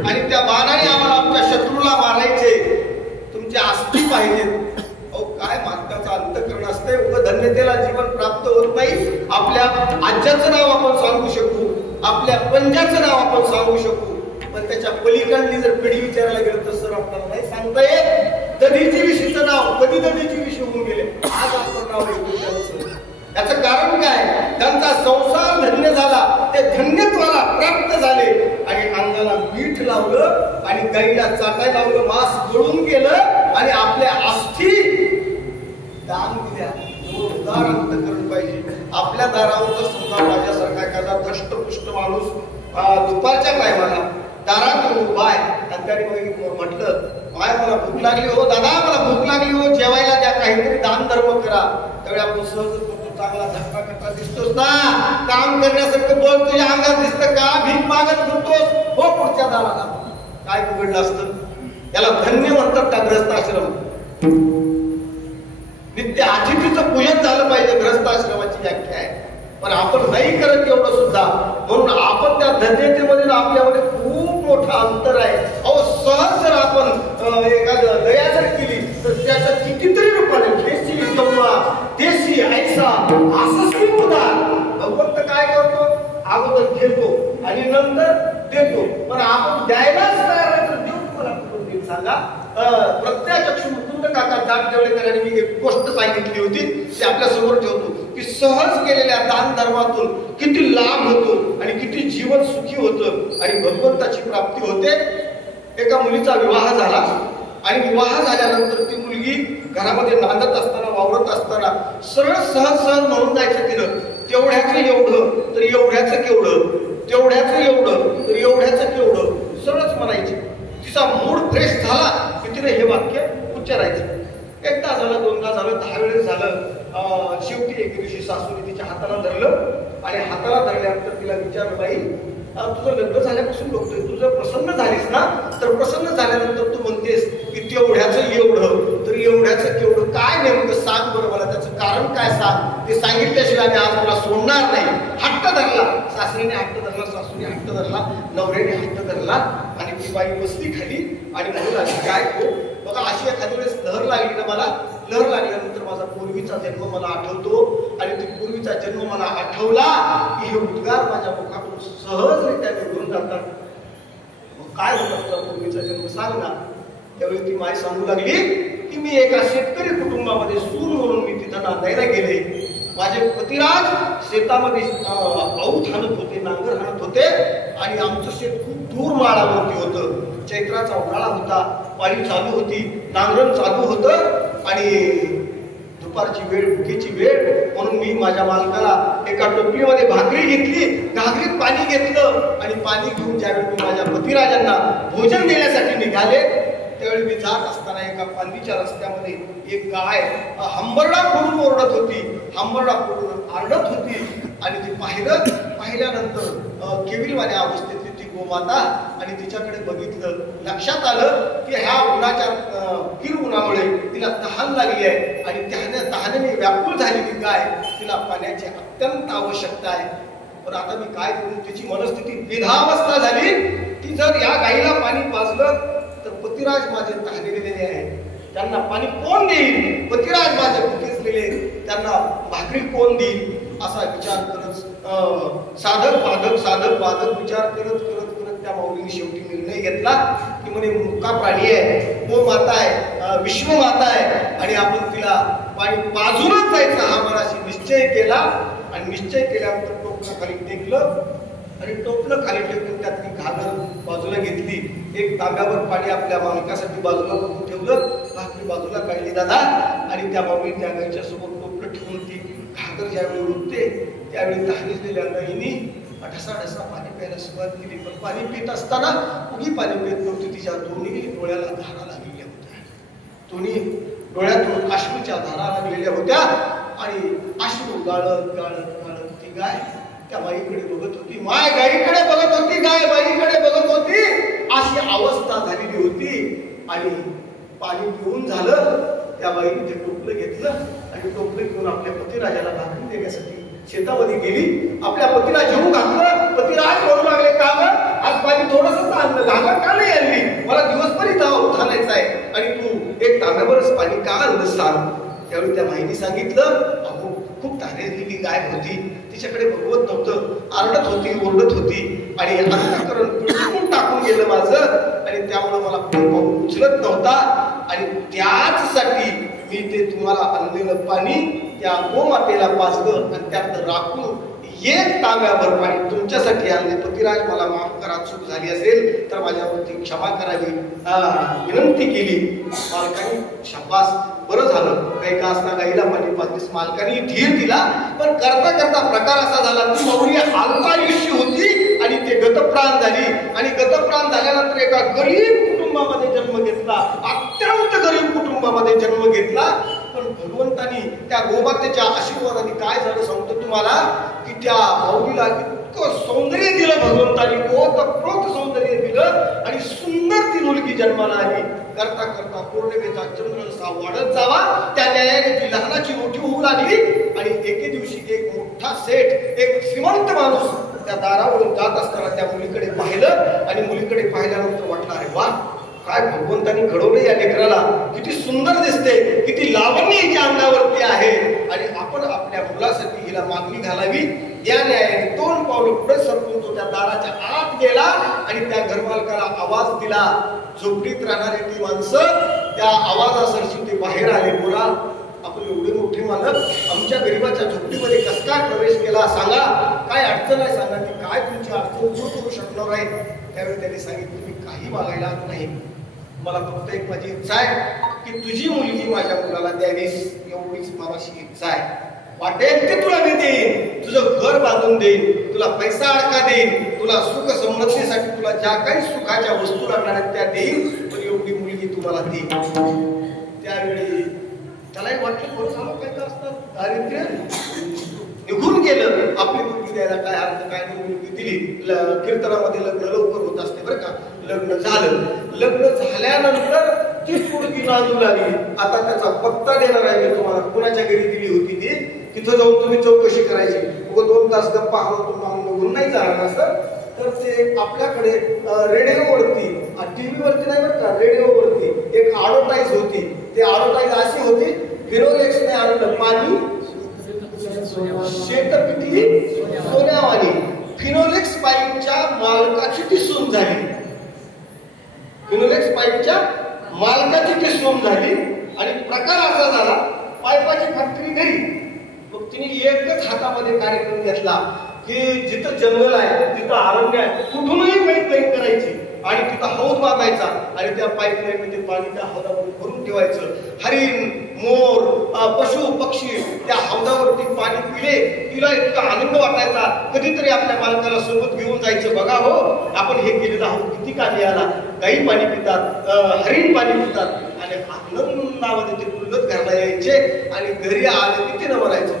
आणि त्या बाणाने आम्हाला आमच्या शत्रूला मारायचे. तुमची आस्थी पाहिजे. अहो काय मागण्याचं अंतःकरण असते. उगा धन्यतेला जीवन प्राप्त होत नाही. आपल्या आज्याचं नाव आपण सांगू शकू, आपल्या पंजाचं नाव आपण सांगू शकू, पण त्याच्या पलीकडली जर पिढी विचारायला गेलं तर सर आपल्याला नाही सांगता येत. दधीची ऋषीचं नाव कधी दधीची ऋषी होऊन गेले, आज आपण नाव घेतो. याचं कारण काय? त्यांचा संसार धन्य झाला, ते धन्यत्वाला प्राप्त झाले आणि अंगाला मीठ लावलं आणि गाईला चाटायला लावलं, मांस गळून गेलं आणि आपल्या अस्थी दान दिल्या. उदार अंतःकरण पाहिजे. आपल्या दारावर जर समजा माझ्यासारखा एखादा धष्टपुष्ट माणूस दुपारच्या टायमाला दारात उभा आहे आणि त्याने म्हटलं, माय मला भूक लागली हो, दादा मला भूक लागली हो, जेवायला द्या, काहीतरी दान धर्म करा. त्यावेळी आपण सहज चांगला झटका कट्टा दिसतोस ना, काम करण्यासारखं बोल, तुझ्या अंगात दिसतं का? भीक मागत फिरतोस हो पुढच्या दाराला. काय बिघडलं असतं? याला धन्य म्हणतात का ग्रस्त आश्रम? नित्य अतिथीचं पूजन झालं पाहिजे, ग्रहस्थाश्रमाची व्याख्या आहे. पण आपण नाही करत एवढं सुद्धा, म्हणून आपण त्या धन्यतेमध्ये आपल्यामध्ये खूप मोठं अंतर आहे. अहो सहज जर आपण एखादं दया जर केली तर त्याचं कितीतरी रूपाने देशी जन्मा देशी ऐसा असं भगवंत काय करतो, अगोदर घेतो आणि नंतर देतो. पण आपण द्यायलाच तयार आहे तर देऊ तुम्हाला कुठून देईल सांगा. प्रत्यक्षु मुकुंद काका जाटदेवळेकरांनी मी एक गोष्ट सांगितली होती ती आपल्या समोर ठेवतो की सहज केलेल्या दान धर्मातून किती लाभ होतो आणि किती जीवन सुखी होतं आणि भगवंताची प्राप्ती होते. एका मुलीचा विवाह झाला आणि विवाह झाल्यानंतर ती मुलगी घरामध्ये नांदत असताना वावरत असताना सरळ सहज सहज म्हणून जायचं तिनं, तेवढ्याचं एवढं तर एवढ्याचं केवढं, तेवढ्याचं एवढं तर एवढ्याचं केवढं, सरळच म्हणायची. तिचा मूड फ्रेश झाला की तिने हे वाक्य उच्चारायचं. एकदा झालं, दोनदा झालं, 10 वेळेस झालं. शेवटी एक दिवशी सासूने तिच्या हाताला धरलं आणि हाताला धरल्यानंतर तिला विचारलं, बाई तुझं लग्न झाल्यापासून बघतोय, तू जर प्रसन्न झालीस ना तर प्रसन्न झाल्यानंतर तू म्हणतेस की तेवढ्याचं एवढं तर एवढ्याचं केवढं, काय नेमकं सांग बरं मला, त्याचं कारण काय सांग, ते सांगितल्याशिवाय मी आज तुला सोडणार नाही. हट्ट धरला, सासरीने हट्ट धरला, सासूने हट्ट धरला, नवऱ्याने हट्ट धरला आणि ती बाई बसली खाली आणि म्हणू लागली, काय हो बघा अशी एखाद्या वेळेस लहर लागली ना मला, लहर लागल्यानंतर माझा पूर्वीचा जन्म मला आठवतो आणि ती पूर्वीचा जन्म मला आठवला की हे उद्गार माझ्या मुखातून सहजरित्या निघून जातात. मग काय होतं तुझा पूर्वीचा जन्म सांग ना. त्यावेळी ती माय सांगू लागली की मी एका शेतकरी कुटुंबामध्ये सून म्हणून मी तिथं नांदायला गेले. माझे पतिराज शेतामध्ये आऊत हाणत होते, नांगर हाणत होते आणि आमचं शेत खूप दूर माळावरती होतं. चैत्राचा उन्हाळा होता, पाणी चालू होती, नांगरण चालू होतं आणि दुपारची वेळ, भुकेची वेळ, म्हणून मी माझ्या मालकाला एका टोपलीमध्ये भाकरी घेतली, घागरीत पाणी घेतलं आणि पाणी घेऊन ज्यावेळी मी माझ्या पतिराजांना भोजन देण्यासाठी निघाले त्यावेळी मी जात असताना एका पालवीच्या रस्त्यामध्ये एक गाय हंबरडा फोडून ओरडत होती, हंबरडा फोडून आरडत होती आणि ती पाहिल्यानंतर केविलवाण्या अवस्थेतली ती गोमाता आणि तिच्याकडे बघितलं. लक्षात आलं की ह्या उन्हाच्या किर उन्हामुळे तिला तहान लागली आहे आणि तहानेने व्याकुळ झालेली गाय, तिला पाण्याची अत्यंत आवश्यकता आहे. पण आता मी काय करू, तिची मनस्थिती विधावस्था झाली की जर या गाईला पाणी पाजलं तर पतिराज माझे तहानलेले आहे, त्यांना पाणी कोण देईल, पतिराज माझे भुकेसलेले, त्यांना भाकरी कोण देईल, असा विचार करत साधक बाधक विचार करत त्या माऊलीने शेवटी निर्णय घेतला की म्हणे मुक्का प्राणी आहे, गोमाता आहे, विश्वमाता आहे आणि आपण तिला पाणी पाजूनच जायचं हा मनाशी निश्चय केला. आणि निश्चय केल्यानंतर टोपलं खाली टेकलं आणि टोपलं खाली टेकून त्यातली घागर बाजूला घेतली, एक तांब्यावर पाणी आपल्या मालकासाठी बाजूला करून ठेवलं, भाकरी बाजूला काढली दादा आणि त्या माऊली त्या गायच्या समोर टोपलं ठेवून ती घागर ज्यावेळी उठते त्यावेळी तहानलेल्या गायीने ढसा पाणी प्यायला सुरुवात केली. पण पाणी पित असताना उगी पाणी पित नव्हती, तिच्या दोन्ही डोळ्याला धारा लागलेल्या होत्या, दोन्ही डोळ्यातून अश्रूच्या धारा लागलेल्या होत्या आणि अश्रू गाळत ती गाय त्या बाईकडे बघत होती, माय गाईकडे बघत होती, गाय बाईकडे बघत होती, अशी अवस्था झालेली होती. आणि पाणी पिऊन झालं, त्या बाईने ते टोपलं घेतलं आणि टोपलं घेऊन आपल्या पतिराजाला भाकरी देण्यासाठी शेतामध्ये गेली. आपल्या पतीला जेवू घातलं, पतिराज बोलू लागले, का आज पाणी थोडंसं आणलं, घागर का नाही आणली, मला दिवसभर इथं उठायचं आहे आणि तू एक तांब्यावरच पाणी का आणलं सांग. त्यावेळी त्या बाईने सांगितलं, अहो खूप तारेलेली गाय होती, तिच्याकडे बघवत नव्हतं, आरडत होती, ओरडत होती आणि अंतःकरण पिळून टाकून गेलं माझं आणि त्यामुळे मला पाऊल उचलत नव्हता आणि त्याचसाठी मी ते तुम्हाला आणलेलं पाणी त्या गोमातेला पाजलं आणि त्यात राखून एक तांब्याभर पाणी तुमच्यासाठी आणले. पतिराज मला माफ करा, चूक झाली असेल तर माझ्यावरती क्षमा करावी विनंती केली. मालकाने शाबास, बरं झालं, काही का असता गाईला पाणी पाजलीस, मालकाने धीर दिला. पण करता करता प्रकार असा झाला की माऊली अल्पायुष्य होती आणि ते गतप्राण झाली आणि गतप्राण झाल्यानंतर एका गरीब कुटुंबामध्ये जन्म घेतला, अत्यंत गरीब कुटुंबामध्ये जन्म घेतला. पण भगवंतानी त्या गोमातेच्या आशीर्वादाने काय झालं सांगतो तुम्हाला की त्या माऊलीला इतकं सौंदर्य दिलं भगवंतानी, ओतप्रोत सौंदर्य दिलं आणि सुंदर ती मुलगी जन्माला आली. करता करता पौर्णिमेचा चंद्र जसा वाढत जावा त्या न्यायाने ती लहानाची मोठी होऊ लागली आणि एके दिवशी एक मोठा सेठ, एक श्रीमंत माणूस त्या दारावरून जात असताना त्या मुलीकडे पाहिलं आणि मुलीकडे पाहिल्यानंतर वाटलं, अरे वा, काय भगवंतानी घडवलं या लेकराला, किती सुंदर दिसते, किती लावण्य हिच्या अंगावरती आहे आणि आपण आपल्या मुलासाठी हिला मागणी घालावी. या न्यायाने 2 पावलं पुढे सरकून तो त्या दाराच्या आत गेला आणि त्या घरमालकाला आवाज दिला. झोपडीत राहणारी ती माणसं त्या आवाजासरशी ते बाहेर आले. बोला, आपण एवढे मोठे मालक आमच्या गरीबाच्या झोपडीमध्ये कस काय प्रवेश केला, सांगा, काय अडचण आहे सांगा, की काय तुमची अडचण दूर करू शकणार आहे. त्यावेळी त्यांनी सांगितलं, मी काही मागायला नाही, मला फक्त एक माझी इच्छा आहे की तुझी मुलगी माझ्या मुलाला द्यावीस, एवढीच माझी इच्छा आहे. वाटेल ते तुला मी देईन, तुझं घर बांधून देईन, तुला पैसा अडका देईन, तुला सुख समृद्धीसाठी तुला ज्या काही सुखाच्या वस्तू लागणार आहेत त्या देईन, पण एवढी मुलगी तुम्हाला देईन. त्यावेळी त्यालाही वाटलं, बरं झालं, काय का असतात, दारिद्र्य निघून गेलं, आपली मुलगी द्यायला काय अर्थ, काय नाही, मुलगी दिली. कीर्तनामध्ये लग्न लवकर होत असते बरं का. लग्न झालं, लग्न झाल्यानंतर ती मुलगी नांदू लागली. आता त्याचा पत्ता देणार आहे मी तुम्हाला, कुणाच्या घरी दिली होती ती, तिथं जाऊन तुम्ही चौकशी करायची. 2 तास गप्पा हवं बघून नाही चालणार असं. तर ते आपल्याकडे रेडिओवरती, टीव्हीवरती नाही बरं का, रेडिओवरती एक ॲडव्हर्टाईज होती. ती ॲडव्हर्टाईज अशी होती, फिरोलेक्सने आणलं पाणी शेतपिटली सोन्यावानी. फिनोलेक्स पाईपच्या मालकाची ती सून झाली. फिनोलेक्स पाईपच्या मालकाची ती सून झाली आणि प्रकार असा झाला, पाईपाची फॅक्टरी घरी. मग तिने एकच हातामध्ये कार्यक्रम घेतला की जिथं जंगल आहे, जिथं अरण्य आहे, कुठूनही पाईपलाईन करायची आणि तिथं हौद बांधायचा आणि त्या पाईपलाईन मध्ये पाणी त्या हौदामध्ये भरून ठेवायचं. हरिण, मोर, पशु पक्षी त्या हौदावरती पाणी पिले, तिला इतका आनंद वाटायचा. कधीतरी आपल्या मालकाला सोबत घेऊन जायचं, बघा हो आपण हे केलेलं आहोत, किती काळजी आला, गाई पाणी पितात, हरिण पाणी पितात आणि आनंदामध्ये ते कुल्लत घरला यायचे आणि घरी आले की ते न म्हणायचं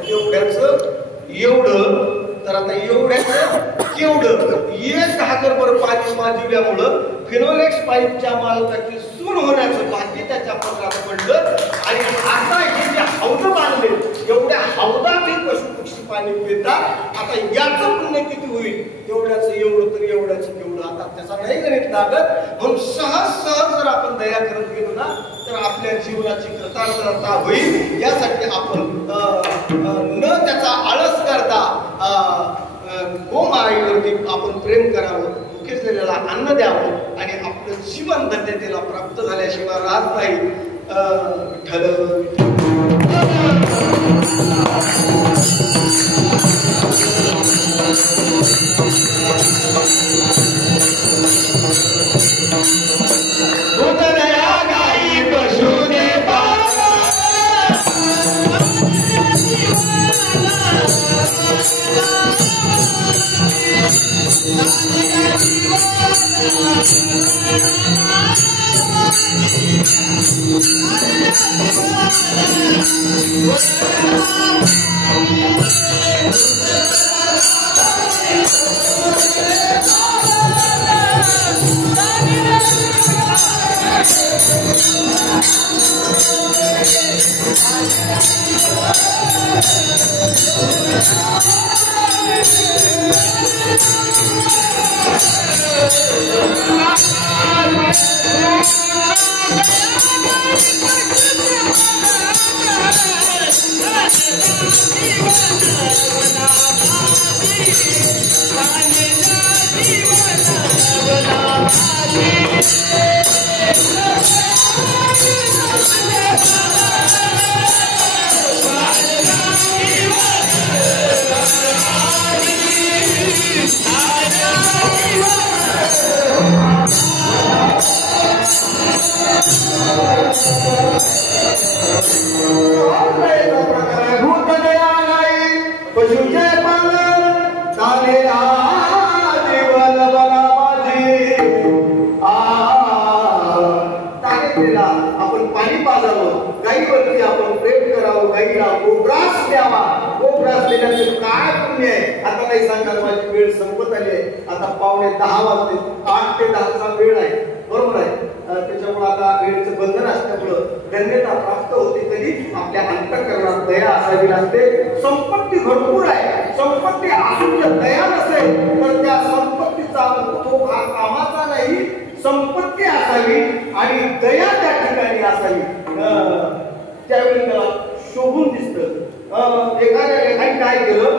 एवढं. तर आता एवढ्याचं केवढं, 1 घागरभर पाणी माजविल्यामुळं फिनोलेक्स पाईपच्या मालकाची सून होण्याचं भाग्य त्याच्या पत्रात पडलं. आणि आता हे जे हौद बांधले, एवढ्या हौदात पशु पक्षी पाणी पितात. आता याचं पुण्य किती होईल, एवढ्याचं एवढं तर एवढ्याचं केवढं, आता त्याचा नाही गणित लागत. म्हणून सहज जर आपण दया करत गेलो ना, तर आपल्या जीवनाची कृतार्थता होईल. यासाठी आपण न त्याचा आळस करता गोमाईवरती आपण प्रेम करावं, भुकेजलेल्याला अन्न द्यावं आणि आपलं जीवन धन्यतेला प्राप्त झाल्याशिवाय राहत नाही. आपण पाणी पाजावं, गाईवरती आपण प्रेम करावं, गाईला गोग्रास द्यावा. गोग्रास देण्याचं काय पुण्य आहे. आता नाही सांगा, माझी वेळ संपत आली आहे. आता 9:45 वाजले, 8 ते 10चा वेळ आहे, बरोबर आहे. त्याच्यामुळे आता वेळेचं बंधन असल्यामुळं धन्यता प्राप्त होते कधी आपल्या असते. संपत्ती भरपूर आहे, संपत्ती असून दया नसेल तर त्या संपत्तीचा उपभोग हा कामाचा नाही. संपत्ती असावी आणि दया त्या ठिकाणी असावी, त्यावेळी त्याला शोभून दिसतं. एखाद्या लेखाने काय केलं,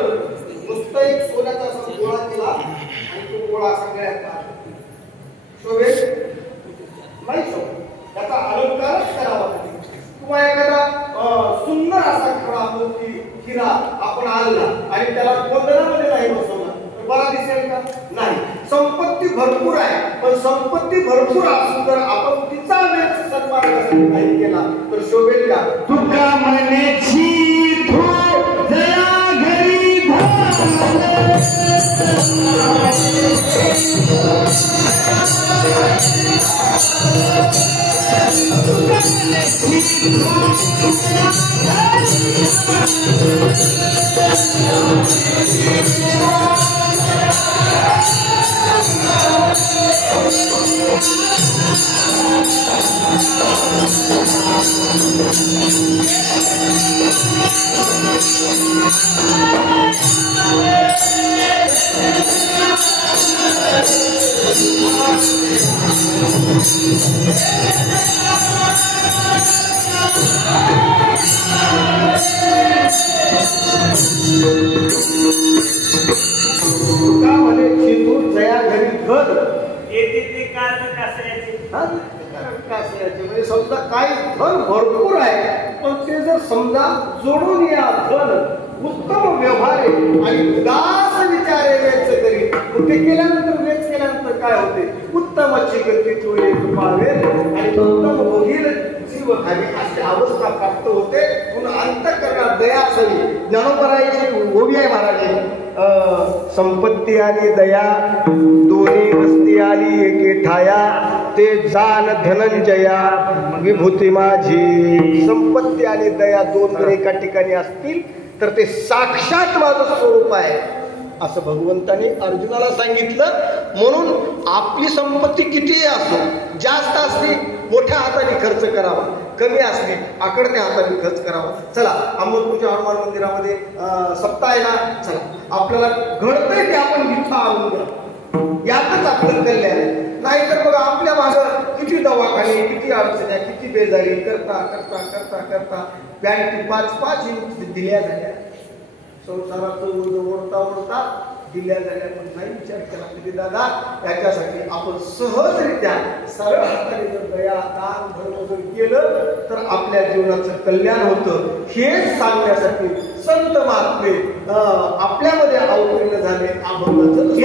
नुसतं एक सोन्याचा असा गोळा केला आणि तो गोळा सगळ्यात शोभेल नाही, शोभेल त्याचा अलंकारच करावा. किंवा एखादा सुंदर असा खडा मोती हिरा आपण आणला आणि त्याला गोंधळामध्ये नाही बसवला तर बरा दिसेल का? नाही. संपत्ती भरपूर आहे, पण संपत्ती भरपूर असून जर आपण तिचा वेळ सन्मान करण्यासाठी नाही केला तर शोभेल का? तुका मनेची धो जया घरी तुका म्हणे तू जया घरी घर येते ते कारण कसल्याचे म्हणजे समजा काही धन भरपूर आहे, पण ते जर समजा जोडून या धन उत्तम व्यवहार आणि उदास विचारे वेच करी, ते केल्यानंतर वेच केल्यानंतर काय होते? उत्तमाची गती तुले तुपावे आणि उत्तम भोगील जीव खाली अशी अवस्था प्राप्त होते. पुन्हा अंतःकरणात दया असावी. ज्ञानोबराची ओवी आहे महाराज, संपत्ती आणि दया दोन्ही वस्ती आली एके ठाया, ते जाण धनंजया विभूती माझी. संपत्ती आणि दया दोन जर एका ठिकाणी असतील तर ते साक्षात माझं स्वरूप आहे असं भगवंताने अर्जुनाला सांगितलं. म्हणून आपली संपत्ती कितीही असो, जास्त असली मोठ्या हाताने खर्च करावा, कमी असली आकडत्या हाताने खर्च करावा. चला अमृतपूरच्या हनुमान मंदिरामध्ये सप्ताह आहे ना, चला आपल्याला घडतंय ते आपण इथं आणून द्या, यातच आपलं कल्याण आहे. नाहीतर बघा आपल्या मागं किती दवाखाने, किती अडचण्या, किती बेजारी करता करता करता करता बँकेत 5-5 युनिट दिल्या झाल्या, संसाराचं ओढता ओढता दिल्या झाल्या, पण नाही विचार केला म्हणजे दादा याच्यासाठी आपण सहजरित्या सरळ हाताने जर दया दान धर्म जर केलं तर आपल्या जीवनाचं कल्याण होतं. हेच सांगण्यासाठी संत महात्मे आपल्यामध्ये अवतीर्ण झाले. अभंगाचं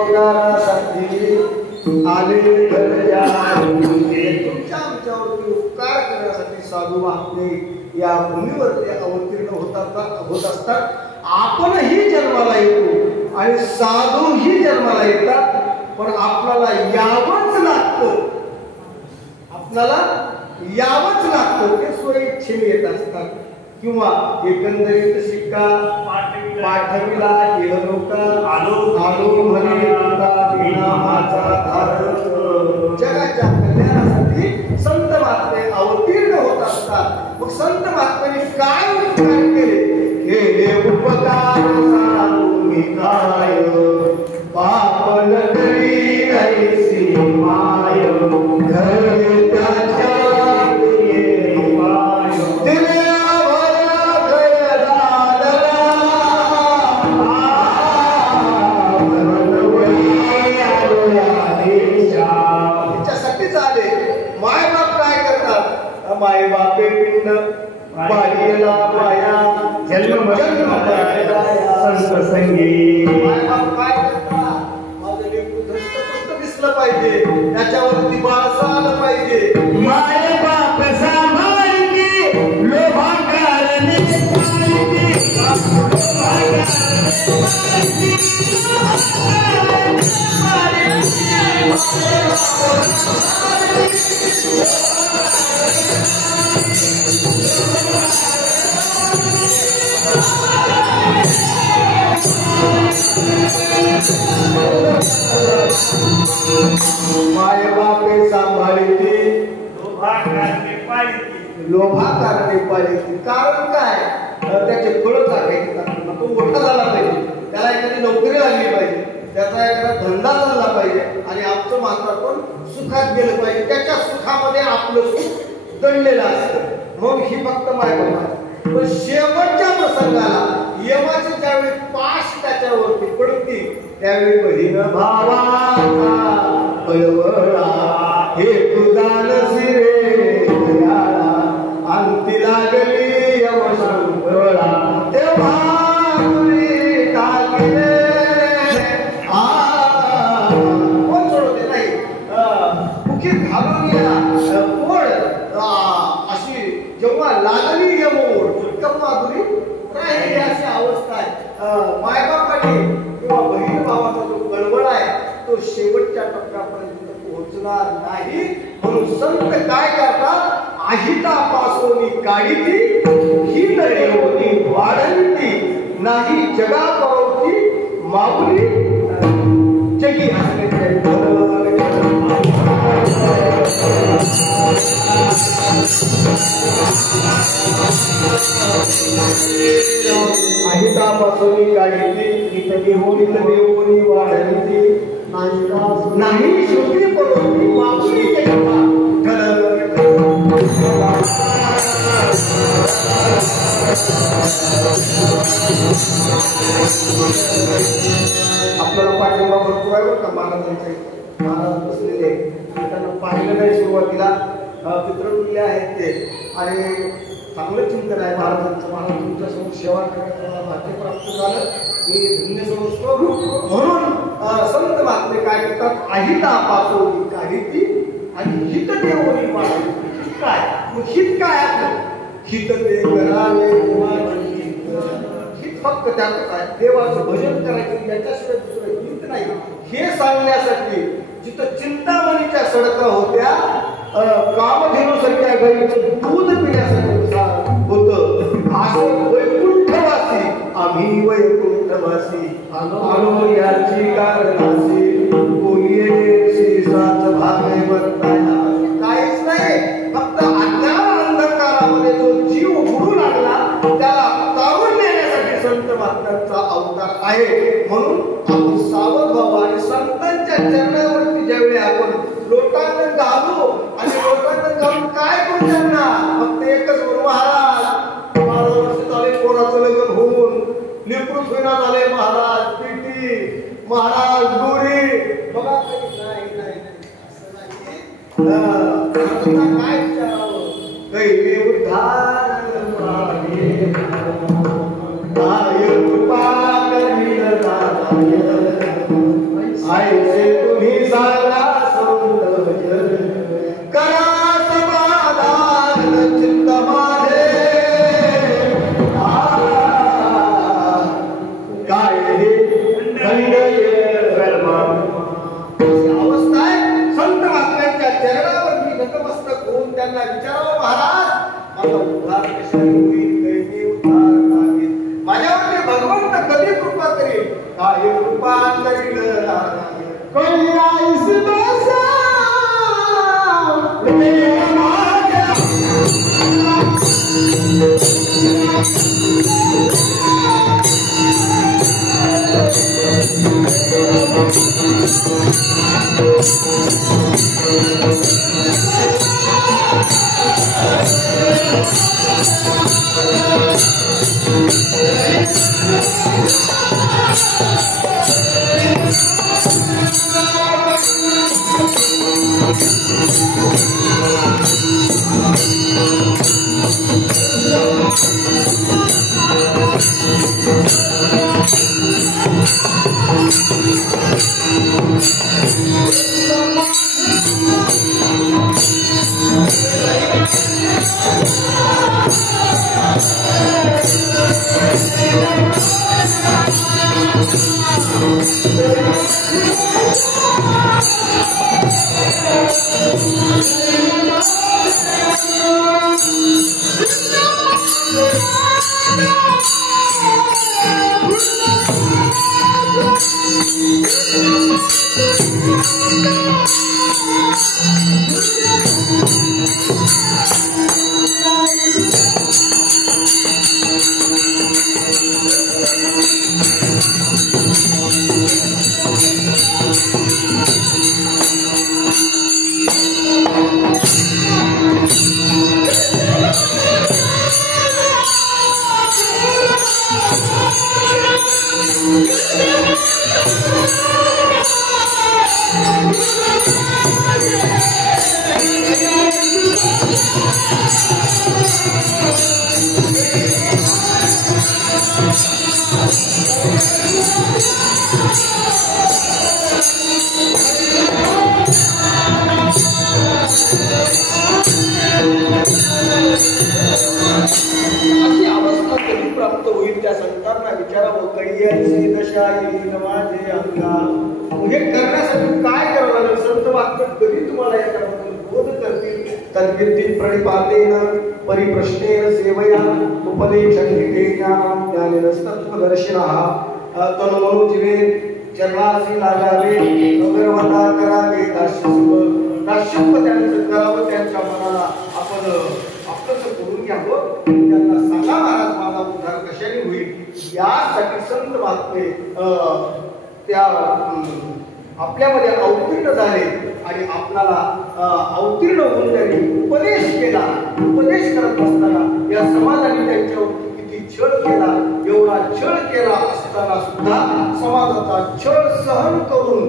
उपकारासाठी आले घरच्या तुमच्या आमच्यावरती उपकार करण्यासाठी साधू महात्मे या भूमीवरती अवतीर्ण होत असतात. आपणही जन्माला येतो आणि साधूही जन्माला येतात, पण आपल्याला यावंच लागतं. ते स्वइच्छेने येत असतात किंवा एकंदरीत शिक्का पाठविला येळोका आलो म्हणे नामाचा धारण. जगाच्या कल्याणासाठी संत महात्मे अवतीर्ण होत असतात. मग संत महात्म्यांनी काय उपकार केले उपकार तुम्ही काय पाप नगरी कैसी माय धरे त्याच्या माय बापे पिंड बाळीला पाया जन्म संत संगी. माय बाप काय करतात? माझं लेकरू धष्टपुष्ट दिसलं पाहिजे, त्याच्यावरती बाळसं आलं पाहिजे. माय बाप सांभाळती लोभा कारणे माय बापे सांभाळती लोभा कारणे पाळती. कारण काय? त्याचे फळ चाकायचे, तो मोठा झाला पाहिजे, त्याला एखादी नोकरी लागली पाहिजे, त्याचा एखादा धंदा चालला पाहिजे आणि आमचं मात्र पण सुखात गेलं पाहिजे. त्याच्या सुखामध्ये आपलं सुख दडलेलं असतं. मग ही फक्त माय बाप आहे. पण शेवटच्या प्रसंगाला यमाचे ज्यावेळी पाश त्याच्यावरती पडतील त्यावेळी बहीण भावाचा कळवळा हे तुझा नसिरे दयाळा अंती लागली यमशंकरा तेव्हा तुरी टाकले कोण सोडवते नाही मुखीत घालून या पोळ अशी जेव्हा लागली यमोड माधुरी राहिली अशी अवस्था आहे. मायबापाने किंवा बहीण भावाचा जो कळवळ आहे तो शेवटच्या टप्प्यापर्यंत पोहोचणार नाही. म्हणून संत काय करतात? आहितापासून काढीती ही नरेवती वाढविती नाही जगा परोती माऊली जगी हसणे. आहितापासून काढीती इथे होईल देवनी वाढविती नाही श्रुती परोती माऊली आपल्याला पाठिंबा भरपूर आहे बरं का महाराजांचे. महाराज बसलेले त्यांना पाहिलं नाही सुरुवातीला पितृतुल्य आहेत ते आणि चांगलं चिंतन आहे महाराजांचं. महाराज तुमच्या समोर सेवा करण्याचं मला भाग्य प्राप्त झालं, मी धन्य समजतो. म्हणून संत महात्मे काय करतात? अहितापासून काढीती आणि हित देवनी पाळली. हित काय? मग हित काय आपलं? हित ते करावे हित फक्त त्यातच आहे. देवाचं भजन करायचं याच्याशिवाय दुसरं हित नाही. हे सांगण्यासाठी जिथं चिंतामणीच्या सडका होत्या कामधेनूसारख्या गाईचं दूध पिण्यासाठी होतं असं वैकुंठवासी आम्ही वैकुंठवासी आलो याची कारणासी कोणी सात भागे वर्ताया. काहीच नाही, फक्त अज्ञान अंधकारामध्ये जो जीव बुडू लागला त्याला तारून नेण्यासाठी संत महात्म्यांचा अवतार आहे. म्हणून आपण सावध व्हावं आणि संतांच्या चरणावरती ज्यावेळी आपण लोटांगण घालू आणि लोटांगण घालून काय करू त्यांना फक्त एकच गुरु महाराज 12 वर्ष महाराज गोरे बघा नाही असं नाही. आता काय विचारावं दैवी उद्धार काय कृपा करील दादाय आईचे तुम्ही सारा सौंदर्य करा समाधान चित्त माझे काय हे अवस्था आहे. संत महात्म्यांच्या चरणावरती नतमस्तक होऊन त्यांना विचारावं महाराज माझा उद्धार कशाने होईल दैवी उद्धार नाही माझ्यावरती भगवंत कधी कृपा करेल काय कृपा करील कल्यास बसा हे करण्यासाठी काय करावं लागेल संत वाक्य कधी तुम्हाला याच्याबद्दल बोध करतील तद्विद्येन प्रणिपातेन परिप्रश्नेन सेवया उपदेशन्ते ज्ञानं ज्ञानेन तत्त्वदर्शिनः तन्मनोजीवे चरणासी लागावे नगरवता करावे दास्यत्व त्यांचं करावं त्यांच्या मनाला आपण आपलंच करून घ्यावं त्यांना सांगा महाराज माझा उद्धार कशाने होईल यासाठी संत महात्मे त्या आपल्यामध्ये अवतीर्ण झाले आणि आपल्याला अवतीर्ण होऊन त्यांनी उपदेश केला. उपदेश करत असताना या समाजाने त्यांच्यावरती किती छळ केला एवढा छळ केला असताना सुद्धा समाजाचा छळ सहन करून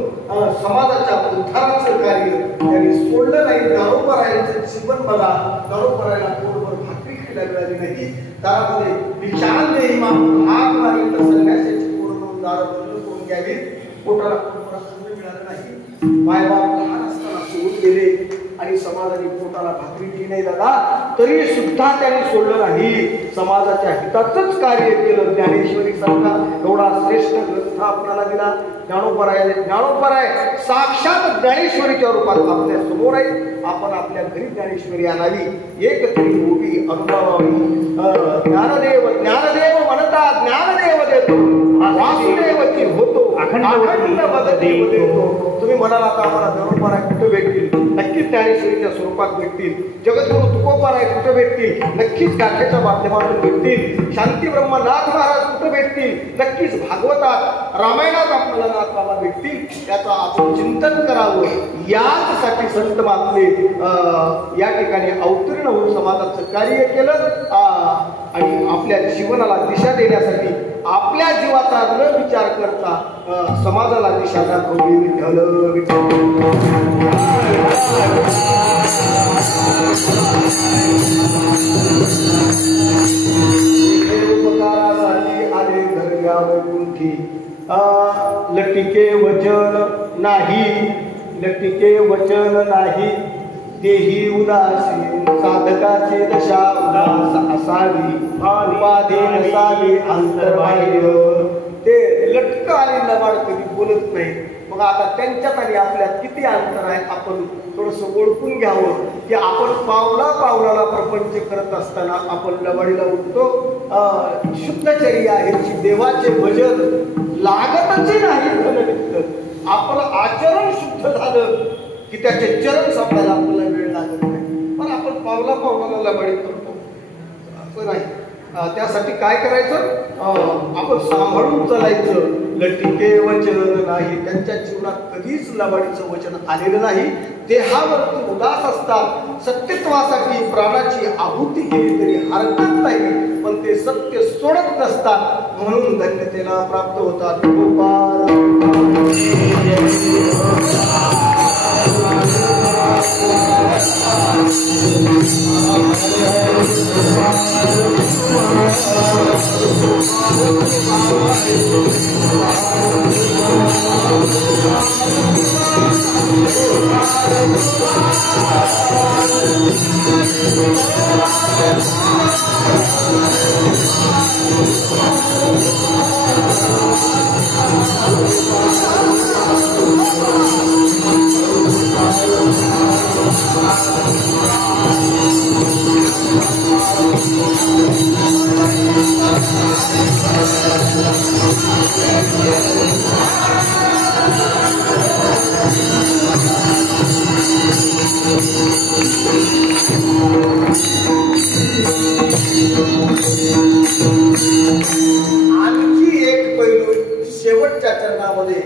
समाजाच्या उद्धाराचं कार्य त्यांनी सोडलं नाही. दारोपरायांचं जीवन बघा दारोपरायला पोटभर भाकरी खायला मिळाली नाही दारामध्ये विचार देही हाक मारली तर संन्यासाची पूर्ण दार बंद करून घ्यावी पोटाला मिळालं नाही. मायबाप लहान असताना सोडून गेले आणि समाजाने पोटाला भाकरी दिली नाही दादा तरी सुद्धा त्यांनी सोडलं नाही. समाजाच्या हिताचंच कार्य केलं. ज्ञानेश्वरी सारखा एवढा श्रेष्ठ ग्रंथ आपल्याला दिला. ज्ञानोपराय साक्षात ज्ञानेश्वरीच्या रूपात आपल्या समोर आहे. आपण आपल्या घरी ज्ञानेश्वरी आणावी एक तरी उभी अनुभवावी. ज्ञानदेव ज्ञानदेव म्हणता ज्ञानदेव देतो वासुदेवची होतो अखंड मदती देतो. तुम्ही म्हणाल आता आम्हाला ज्ञानोपराय कुठे भेटतील? नक्कीच ज्ञानेश्वरीच्या स्वरूपात भेटतील. जगद्गुरु तुकोबाराय कुठे भेटतील? नक्कीच गाथेच्या माध्यमातून भेटतील. शांती ब्रह्मनाथ महाराज कुठे भेटतील? नक्कीच भागवतात रामायणात आपल्याला नाथ बाबा भेटतील. त्याचं आपण चिंतन करावं. याचसाठी संत महात्मे या ठिकाणी अवतीर्ण होऊन समाजाचं कार्य केलं आणि आपल्या जीवनाला दिशा देण्यासाठी आपल्या जीवाचा न विचार करता समाजाला दिशा दाखवली. विठ्ठल विठ्ठल. उपकारासाठी आले घरच्या वैकुंठी. लटिके वचन नाही, लटिके वचन नाही, तेही उदासीन. साधकाची दशा उदास असावी, उपाधी नसावी अंतर्बाह्य. ते लटक आणि लबाड कधी बोलत नाही. मग आता त्यांच्यात आणि आपल्यात किती अंतर आहे आपण थोडस ओळखून घ्यावं की आपण पावला पावलाला प्रपंच करत असताना आपण लबाडीला उठतो. शुद्धचर्या ह्याची देवाचे भजन लागतच नाही. धननिमित्त आपलं आचरण शुद्ध झालं की त्याचे चरण सापडायला आपल्याला वेळ लागत नाही. पण आपण पावला पावलाला लबाडी करतो असं नाही. त्यासाठी काय करायचं, आपण सांभाळून चालायचं. लटिके वचन नाही, त्यांच्या जीवनात कधीच लबाडीचं वचन आलेलं नाही. देहावरती उदास असतात. सत्यत्वासाठी प्राणाची आहुती केली तरी हरकत नाही, पण ते सत्य सोडत नसतात. म्हणून धन्यतेला प्राप्त होतात. आणखी एक पैलू शेवटच्या चरणामध्ये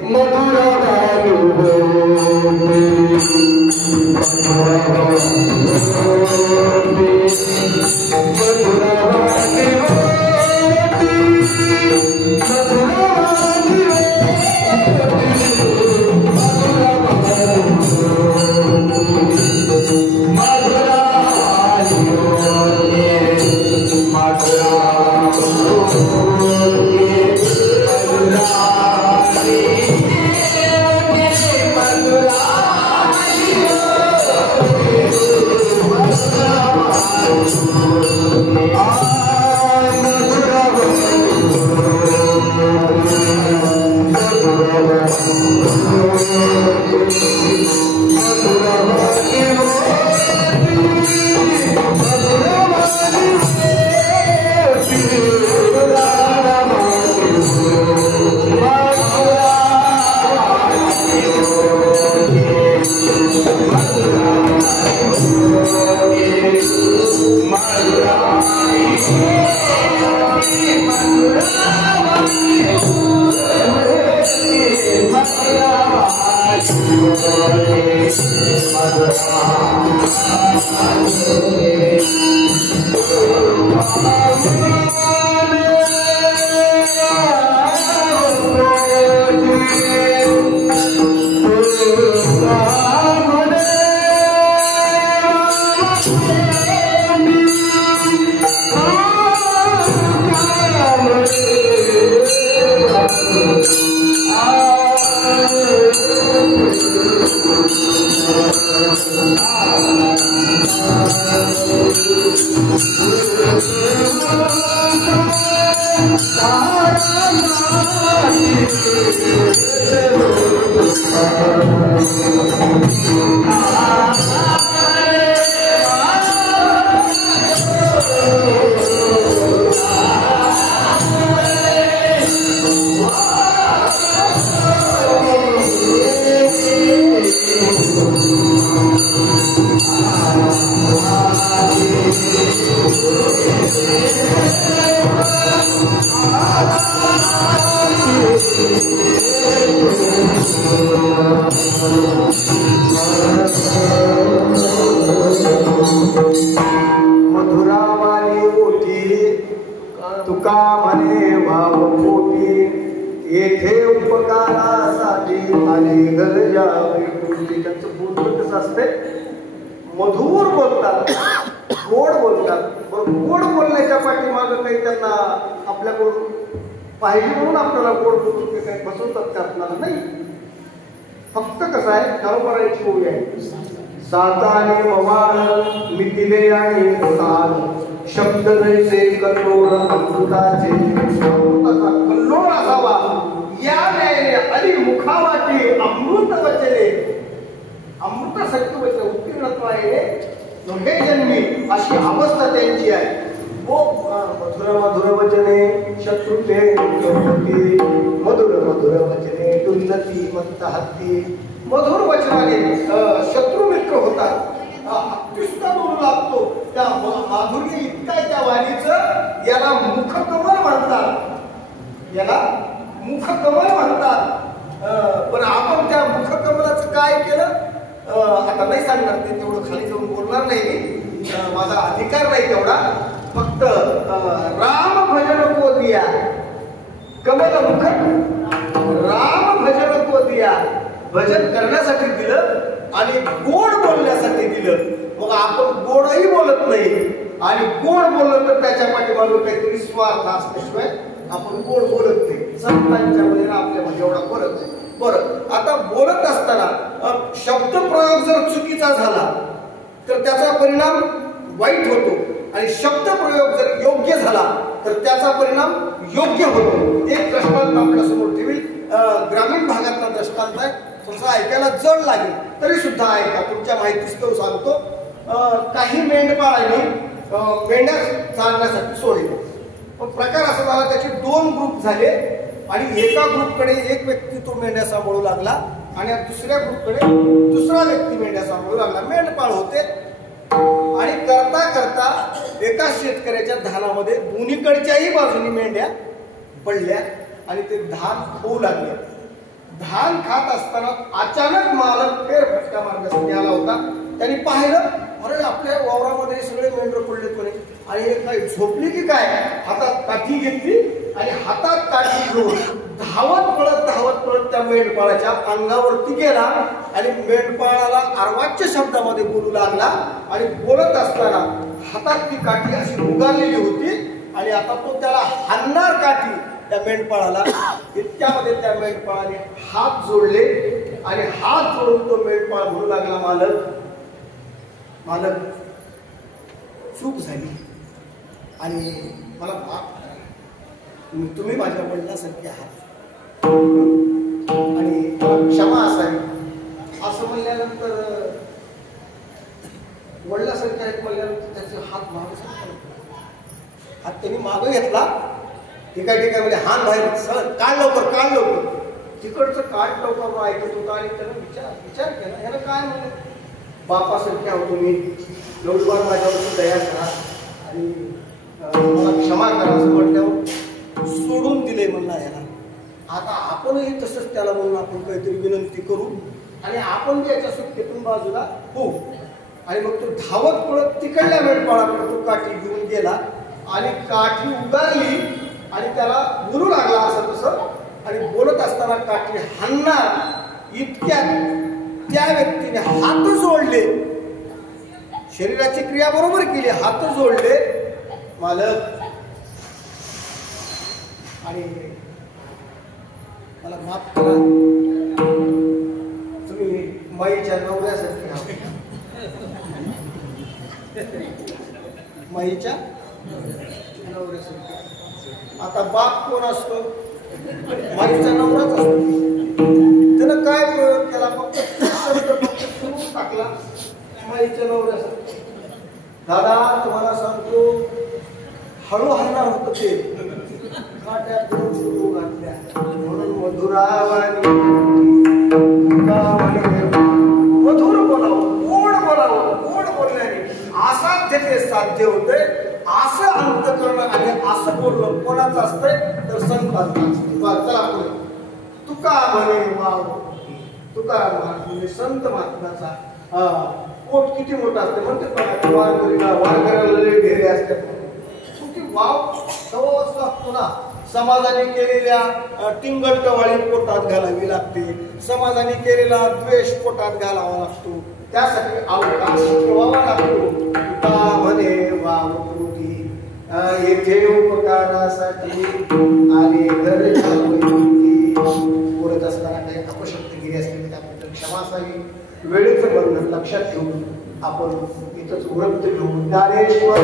निघल जावे कुंती. त्यांचं बोलणं कसं असते, मधुर बोलतात, गोड बोलतात. गोड बोलण्याच्या पाठीमागं काही त्यांना आपल्याकडून पाहिजे म्हणून आपल्याला गोड बोलून ते काही बसवतात का आपल्याला नाही. फक्त कसं आहे, खरोखराची ओळी आहे. साताने मवाळ मिथिले आणि साल शब्द जैसे कल्लोळ अमृताचे. अमृताचा कल्लोळ असावा या न्यायाने आणि मुखावाटी अमृत वचने. अमृत सत्य वचन उत्तीर्णत्व आहे नव्हे जन्मी अशी अवस्था त्यांची आहे. मधुर मधुर वचने शत्रुते मधुर मधुर वचने टुंदती मत्त हत्ती. मधुर वचनाने शत्रू मित्र होतात. अत्युष्ट बोलू लागतो. त्या माधुर्य इतका त्या वाणीचं याला मुखकमल म्हणतात. याला मुखकमल म्हणतात. पण आपण त्या मुखकमलाचं काय केलं आता नाही सांगणार, ते तेवढं खाली जाऊन बोलणार नाही. माझा अधिकार नाही तेवढा. फक्त राम भजन को दिया कमल मुख. राम भजन को दिया, भजन करण्यासाठी दिलं आणि गोड बोलण्यासाठी दिलं. मग आपण गोडही बोलत नाही आणि गोड बोललं तर त्याच्या पाठीमागे काहीतरी स्वार्थ असल्याशिवाय आपण गोड बोलत नाही. संतांच्या मध्ये आपल्यामध्ये एवढा फरक आहे. बरं, आता बोलत असताना शब्द प्रयोग जर चुकीचा झाला तर त्याचा परिणाम वाईट होतो आणि शब्द प्रयोग जर योग्य झाला तर त्याचा परिणाम योग्य होतो. एक दृष्टांत आपल्या समोर ठेवी. ग्रामीण भागातला दृष्टांत आहे. तुमचा ऐकायला जड लागेल तरी सुद्धा ऐका, तुमच्या माहितीस्तव सांगतो. काही मेंढपाळांनी मेंढ्या चालण्यासाठी सोडले. पण प्रकार असा झाला, त्याचे 2 ग्रुप झाले आणि एका ग्रुपकडे एक व्यक्ती तो मेंढ्या सांभाळू लागला आणि दुसऱ्या ग्रुपकडे दुसरा व्यक्ती मेंढ्या सांभाळू लागला. मेंढपाळ होते आणि करता करता एका शेतकऱ्याच्या धानामध्ये दोन्हीकडच्याही बाजूनी मेंढ्या पडल्या आणि ते धान खाऊ लागले. धान खात असताना अचानक मालक फेरफटका मारण्यासाठी आला होता. त्यांनी पाहिलं, अरे आपल्या वावरामध्ये सगळे मेंढर पडले कोणी आणि हे काय झोपली की काय. हातात काठी घेतली आणि हातात काठी घेऊन धावत पळत त्या मेंढपाळाच्या अंगावरती गेला आणि मेंढपाळाला अर्वाच्य शब्दामध्ये बोलू लागला. आणि बोलत असताना हातात ती काठी अशी उगारलेली होती आणि आता तो त्याला हाणणार काठी त्या मेंढपाळाला. इतक्यामध्ये त्या मेंढपाळाने हात जोडले आणि हात जोडून तो मेंढपाळ म्हणू लागला, मालक मालक चूक झाली आणि मला माफ करा. तुम्ही माझ्या वडिलांसारखे आहात आणि मला क्षमा असावी. असं म्हणल्यानंतर वडिलांसारखे आहेत म्हणल्यानंतर त्याचे हात मागे हात त्यांनी मागं घेतला. ठीक आहे म्हणजे हान बाहेर सर काढ लवकर. तिकडचं काढ लवकर ऐकत होता आणि त्यानं विचार केला, ह्याला काय म्हणलं. बापासारखे आहोत तुम्ही, एवढीवार माझ्यावर दया करा आणि मला क्षमा करा असं म्हटल्यावर सोडून दिले म्हणला ह्याला. आता आपणही तसंच त्याला म्हणून आपण काहीतरी विनंती करू आणि आपण याच्या सुटकेतून बाजूला होऊ. आणि मग तो धावत पळत तिकडल्या मेंढपाळाकडे तो काठी घेऊन गेला आणि काठी उगारली आणि त्याला बोलू लागला असं तसं. आणि बोलत असताना काठी हाणणार इतक्यात त्या व्यक्तीने हात जोडले. शरीराची क्रिया बरोबर केली, हात जोडले मालक आणि मला माफ करा, तुम्ही माईच्या नवऱ्यासारखे आहात. माईच्या नवऱ्यासारखे. आता बाप कोण असतो, माईचा नवराच असतो. त्यानं काय प्रयोग केला, फक्त टाकला माईच्या नवऱ्यासारखे. दादा तुम्हाला सांगतो, हळू हलणार होतं ते काट्यात सुरू घातल्या म्हणून मधुरावाणी मधुर बोलावं, गोड बोलावं. गोड बोलण्याने असाध्य ते साध्य होते. असं अंत करणं आणि असं बोलणं कोणाचं असतंय तर संतांचं असतं. चला पुढे. तुका म्हणे वाव, तुकाराम म्हणजे संत महात्म्याचा पोट किती मोठा असते म्हणते. वारकऱ्याला लय ढेरे असतात. वाव सवस लागतो ना. समाजाने केलेल्या टिंगलटवाळी पोटात घालावी लागते, समाजाने केलेला द्वेष पोटात घालावा लागतो, त्यासाठी अवकाश ठेवावा लागतो. तुका म्हणे वावृत्ती येथे उपकारासाठी आले घर जावई. बोलत असताना काही अपशब्द गेले असतील त्याबद्दल क्षमा असावी. वेळेचं बंधन लक्षात ठेवून आपण इथंच वृत्त घेऊन ज्ञानेश्वर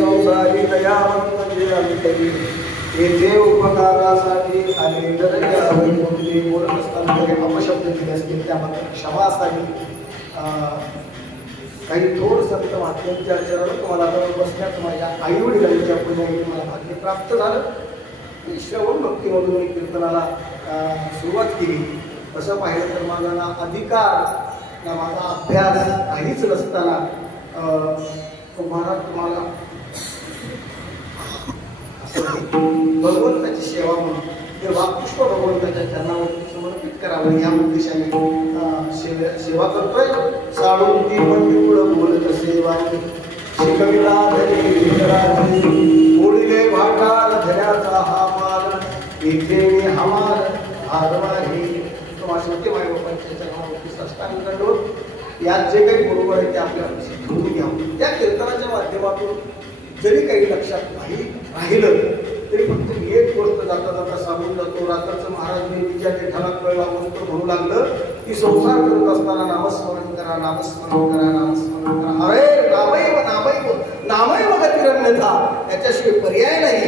संसारी दयावंत जे अमितवी येथे उपकारासाठी आले दर्यावरी. बोलत असताना काही अपशब्द दिले असतील त्याबद्दल क्षमा असावी. काही थोड संत वाक्यांच्या चरण तुम्हाला बसण्यात माझ्या आई वडिलांच्या पुण्याने मला भाग्य प्राप्त झालं. श्रवण भक्तीमधून मी कीर्तनाला सुरुवात केली. तसं पाहिलं तर माझा ना अधिकार ना माझा अभ्यास काहीच नसताना तुम्हाला भगवंताची सेवा म्हणून ते वापुष्प भगवंताच्या चरणावरती समर्पित करावं या उद्देशाने सेवा करतोय. साळून ती पंडित बोलत सेवा शिकविला ओढिले भाटाल धऱ्याचा हा माल इथे मी हमाल हारवाही. माझ्या माय बापांच्या चरणावरती साष्टांग दंडवत. यात जे काही बरोबर आहे ते आपल्याला शिकवून घ्यावं. त्या कीर्तनाच्या माध्यमातून जरी काही लक्षात नाही राहिलं तरी फक्त एक गोष्ट जाता जाता सांगून जातो. रात्रचं महाराज नेहमीच्या देठाला कळला गोष्ट म्हणू लागलं की संसार करत असताना नामस्मरण करा, नामस्मरण करा, नामस्मरण करा. अरे नामैव नामैव नामैव गतिरन्यथा. त्याच्याशिवाय पर्याय नाही.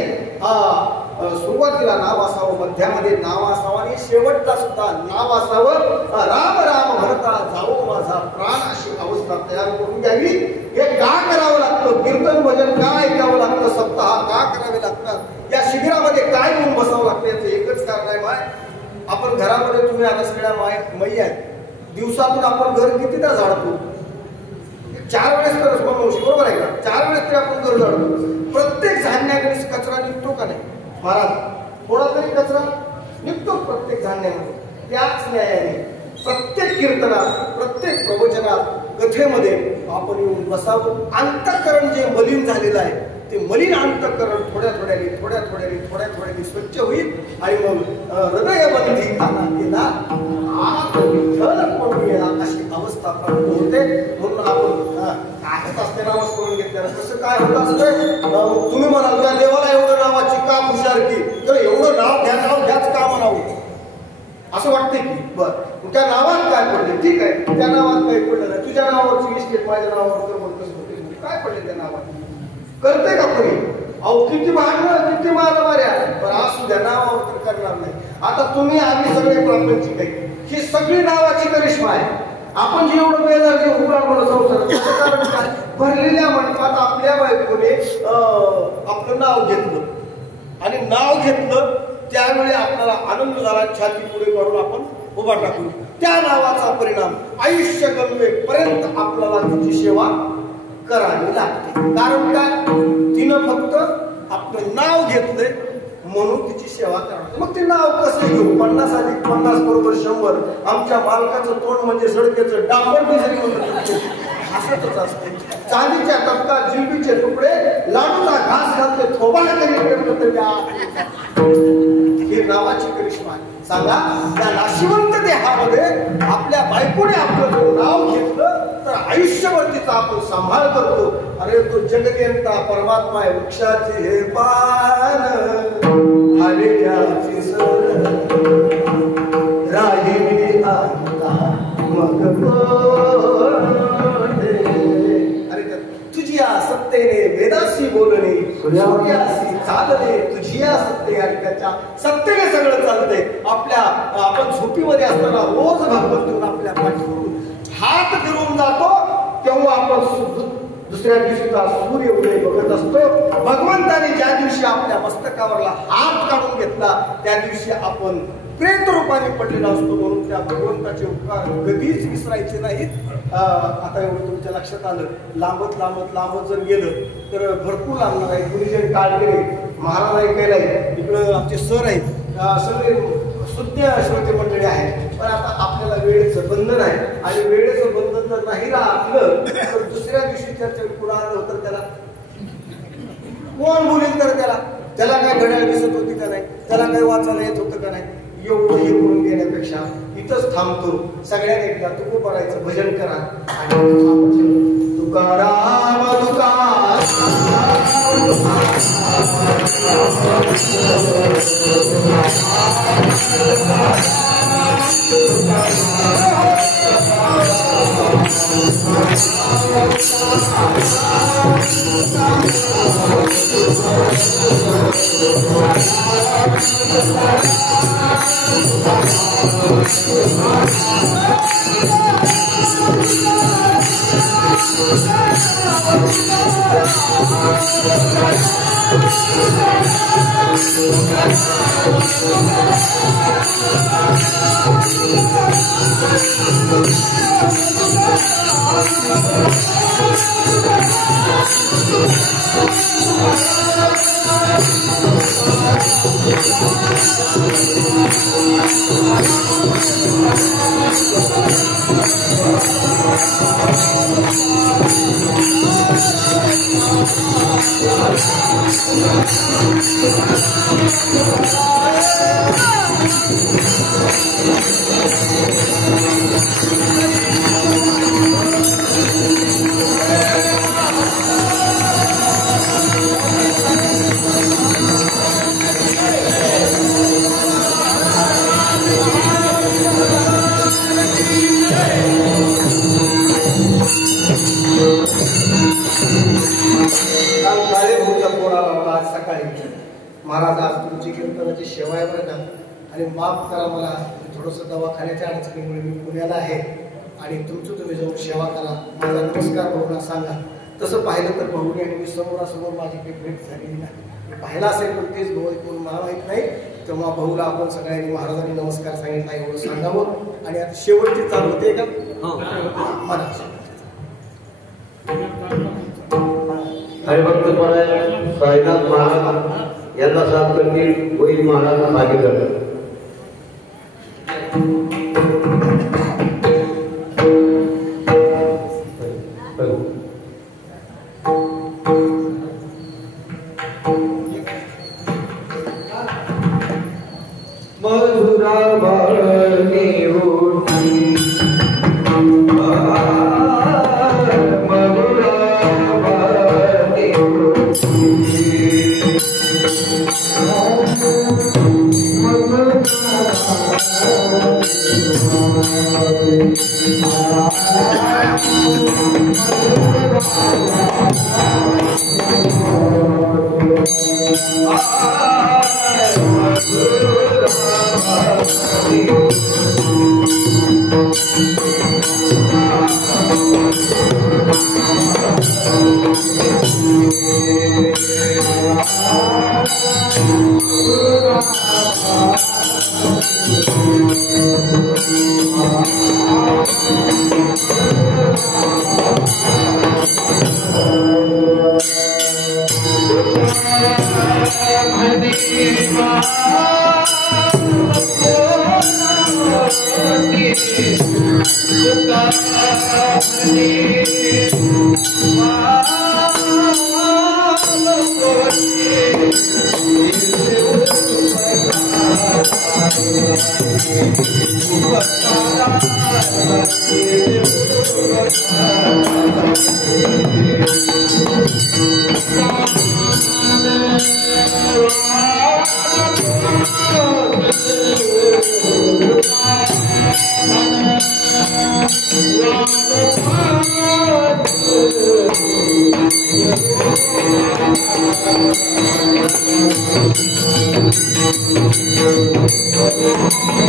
सुरुवातीला नाव असावं, मध्यामध्ये नाव असावं आणि शेवटला सुद्धा नाव असावं. राम राम म्हणता जावो माझा प्राण अशी अवस्था तयार करून घ्यावी. हे का करावं लागतं? कीर्तन भजन का ऐकावं लागतं? सप्ताह का करावे लागतात? या शिबिरामध्ये काय येऊन बसावं लागतं? याचं एकच कारण आहे माय. आपण घरामध्ये तुम्ही आता सगळ्या माई आहेत. दिवसातून आपण घर कितीदा झाडतो? 4 वेळेस तर बरोबर आहे का? 4 वेळेस तरी आपण घर झाडतो. प्रत्येक झाडण्याकडे कचरा निघतो का नाही महाराज? थोडा तरी कचरा निघतो प्रत्येक धान्यामध्ये. त्याच न्यायाने प्रत्येक कीर्तनात, प्रत्येक प्रवचनात, कथेमध्ये आपण येऊन बसावं. अंतःकरण जे मलिन झालेलं आहे ते मलिन अंतःकरण थोड्या थोड्याने स्वच्छ होईल आणि मग हृदयबंधी खाना केला अशी अवस्था प्राप्त होते. म्हणून आपण कायच असते नावच करून घेतल्यानं कसं काय होत असतं? तुम्ही म्हणाल त्या देवाला एवढं नावाची का हुशारकी, तर एवढं नाव घ्याच का म्हणावं असं वाटतंय की बरं त्या नावात काय पडले? ठीक आहे, त्या नावात काही पडलं नाही. तुझ्या नावावरची मिस्टेक माझ्या नावावर कर म्हणतोस होते. काय पडले त्या नावात? करते का कोणी? अहो किती भांडणं, किती मारामाऱ्या, पण असू द्या नावावर तर करणार नाही. आता तुम्ही आम्ही सगळे प्रापंचिक आहे. ही सगळी नावाची करिश्मा आहे. आपण जे एवढं बेजार जे उभा संसार कारण काय? भरलेल्या मंडपात आपल्या बायकोने आपलं नाव घेतलं आणि नाव घेतलं त्यावेळी आपल्याला आनंद झाला. छाती पुढे करून आपण उभा टाकू. त्या नावाचा परिणाम आयुष्य गमवेपर्यंत आपल्याला तिची सेवा करावी लागते. कारण काय? तिनं फक्त आपलं नाव घेतलंय म्हणून तिची सेवा करावी. मग ते नाव कसं घेऊ? 50 अधिक 50 बरोबर 100. आमच्या मालकाचं तोंड म्हणजे सडकेचं डांबर जरी म्हणलं असंच असते. चांदीच्या टपका, जिलबीचे तुकडे, लाडूचा घास घालते, थोबाड करी हे नावाची करिश्मा आहे. सांगा त्या नाशिवंत देहामध्ये आपल्या बायकोने आपलं नाव घेतलं तर आयुष्यभर तिचा आपण सांभाळ करतो. अरे तो जगनियंता परमात्मा आहे. वृक्षाचे हे पान आलेल्याची सर राहिली आता मग अरे तुझी या सत्तेने वेदाशी बोलणे, सूर्यासी चालणे, तुझी या सत्ते त्याच्या सत्तेने सगळं चालतंय. आपण झोपीमध्ये असताना रोज भगवंत आपल्या पाठीवरून हात फिरवून जातो तेव्हा आपण दुसऱ्या दिवशीचा सूर्य उदय बघत असतो. भगवंताने ज्या दिवशी आपल्या मस्तकावरला हात काढून घेतला त्या दिवशी आपण प्रेत रूपाने पडलेला असतो. म्हणून त्या भगवंताचे उपकार कधीच विसरायचे नाहीत. आता एवढं तुमच्या लक्षात आलं. लांबत जर गेलं तर भरपूर लागणार आहे. गुरुजन काळगेरे महाराज ऐकायला इकडं आमचे सर आहेत, सगळे शुद्ध श्रोते मंडळी आहेत. पण आता आपल्याला वेळेचं बंधन आहे आणि वेळेचं बंधन जर नाही राहिलं तर दुसऱ्या दिवशी चर्चा पुढे आलं तर त्याला कोण बोलेल? तर त्याला काय घड्याळ दिसत होती का नाही, त्याला काय वाचायला येत होतं का नाही, एवढं हे करून देण्यापेक्षा इथंच थांबतो. सगळ्यांनी एकदा तुको करायचं, भजन करा आणि तुकाराम महाराज आज तुमची कीर्तनाची सेवा आहे बरं का. आणि माफ करा, मला थोडंसं दवाखान्याच्या अडचणीमुळे मी पुण्याला आहे आणि तुमचं तुम्ही जाऊन सेवा करा. माझा नमस्कार भाऊला सांगा. तसं पाहिलं तर भाऊने आणि मी समोरासमोर माझी काही भेट झालेली नाही. पाहिला असेल पण तेच भाऊ कोण मला माहीत नाही. तेव्हा भाऊला आपण सगळ्यांनी महाराजांनी नमस्कार सांगितला एवढं सांगावं. आणि आता शेवटची चालू होते का महाराज हरिभक्त साईनाथ महाराज यांना साथ करतील होईल महाराज मागे करतात. मधुरा बाळने होती Thank you.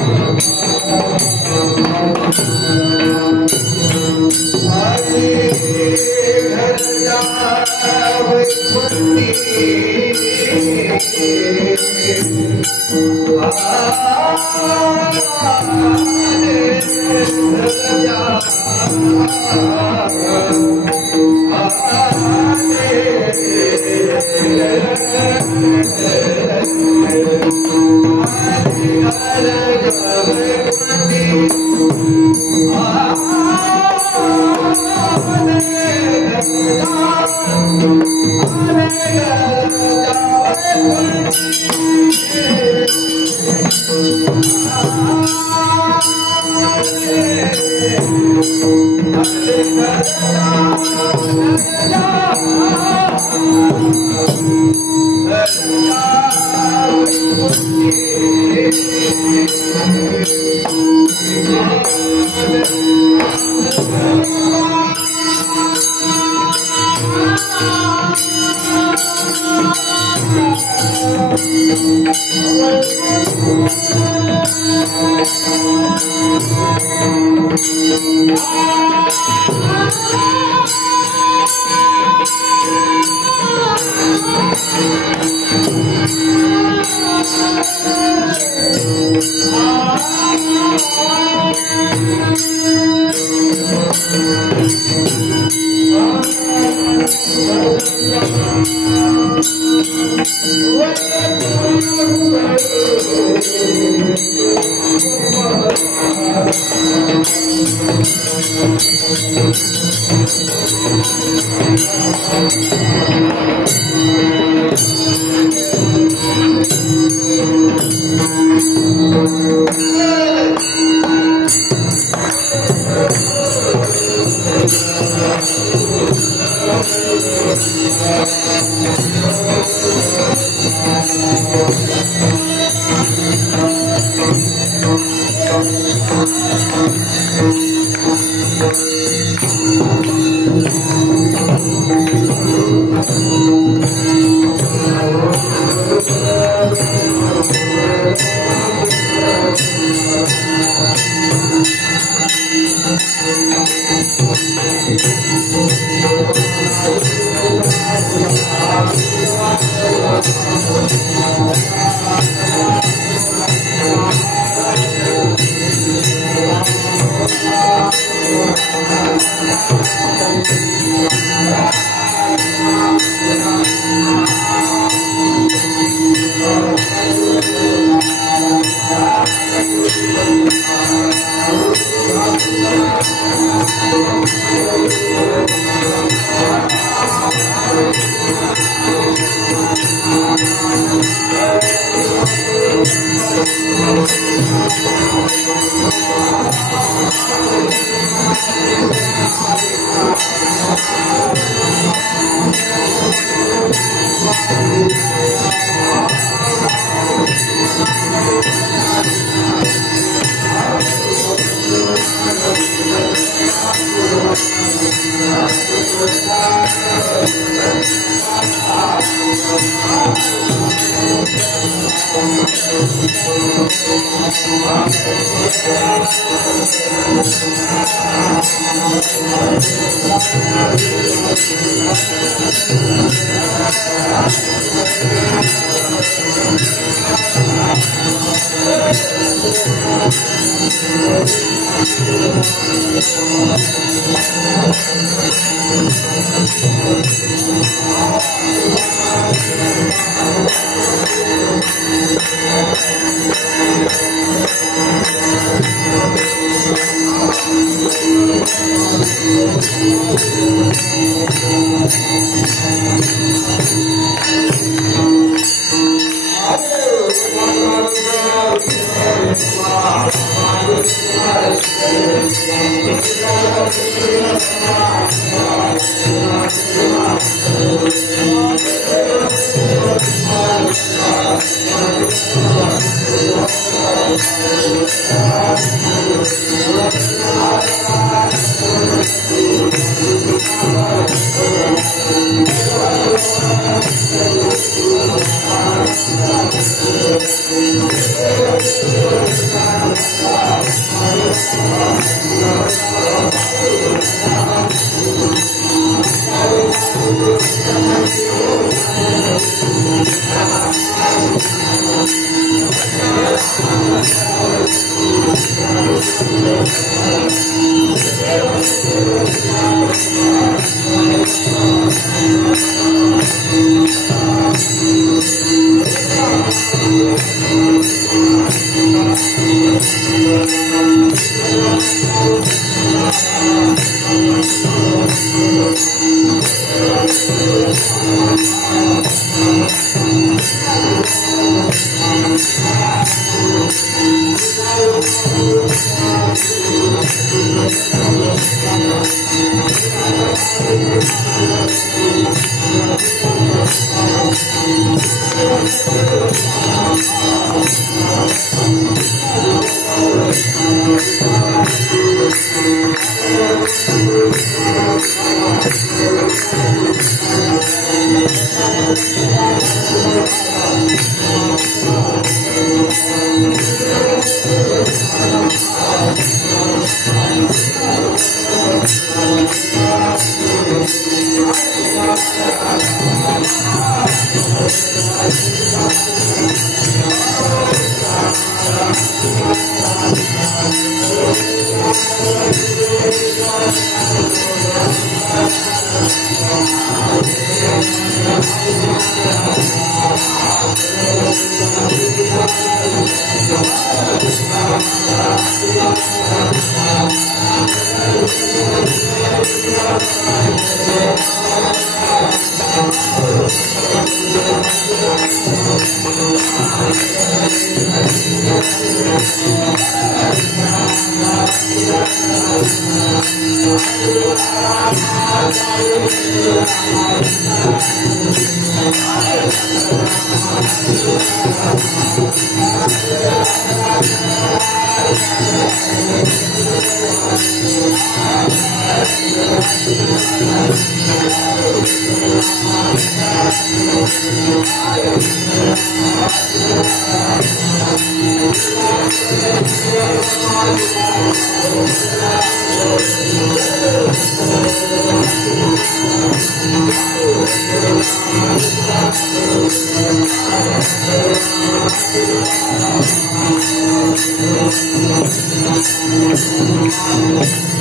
Thank you.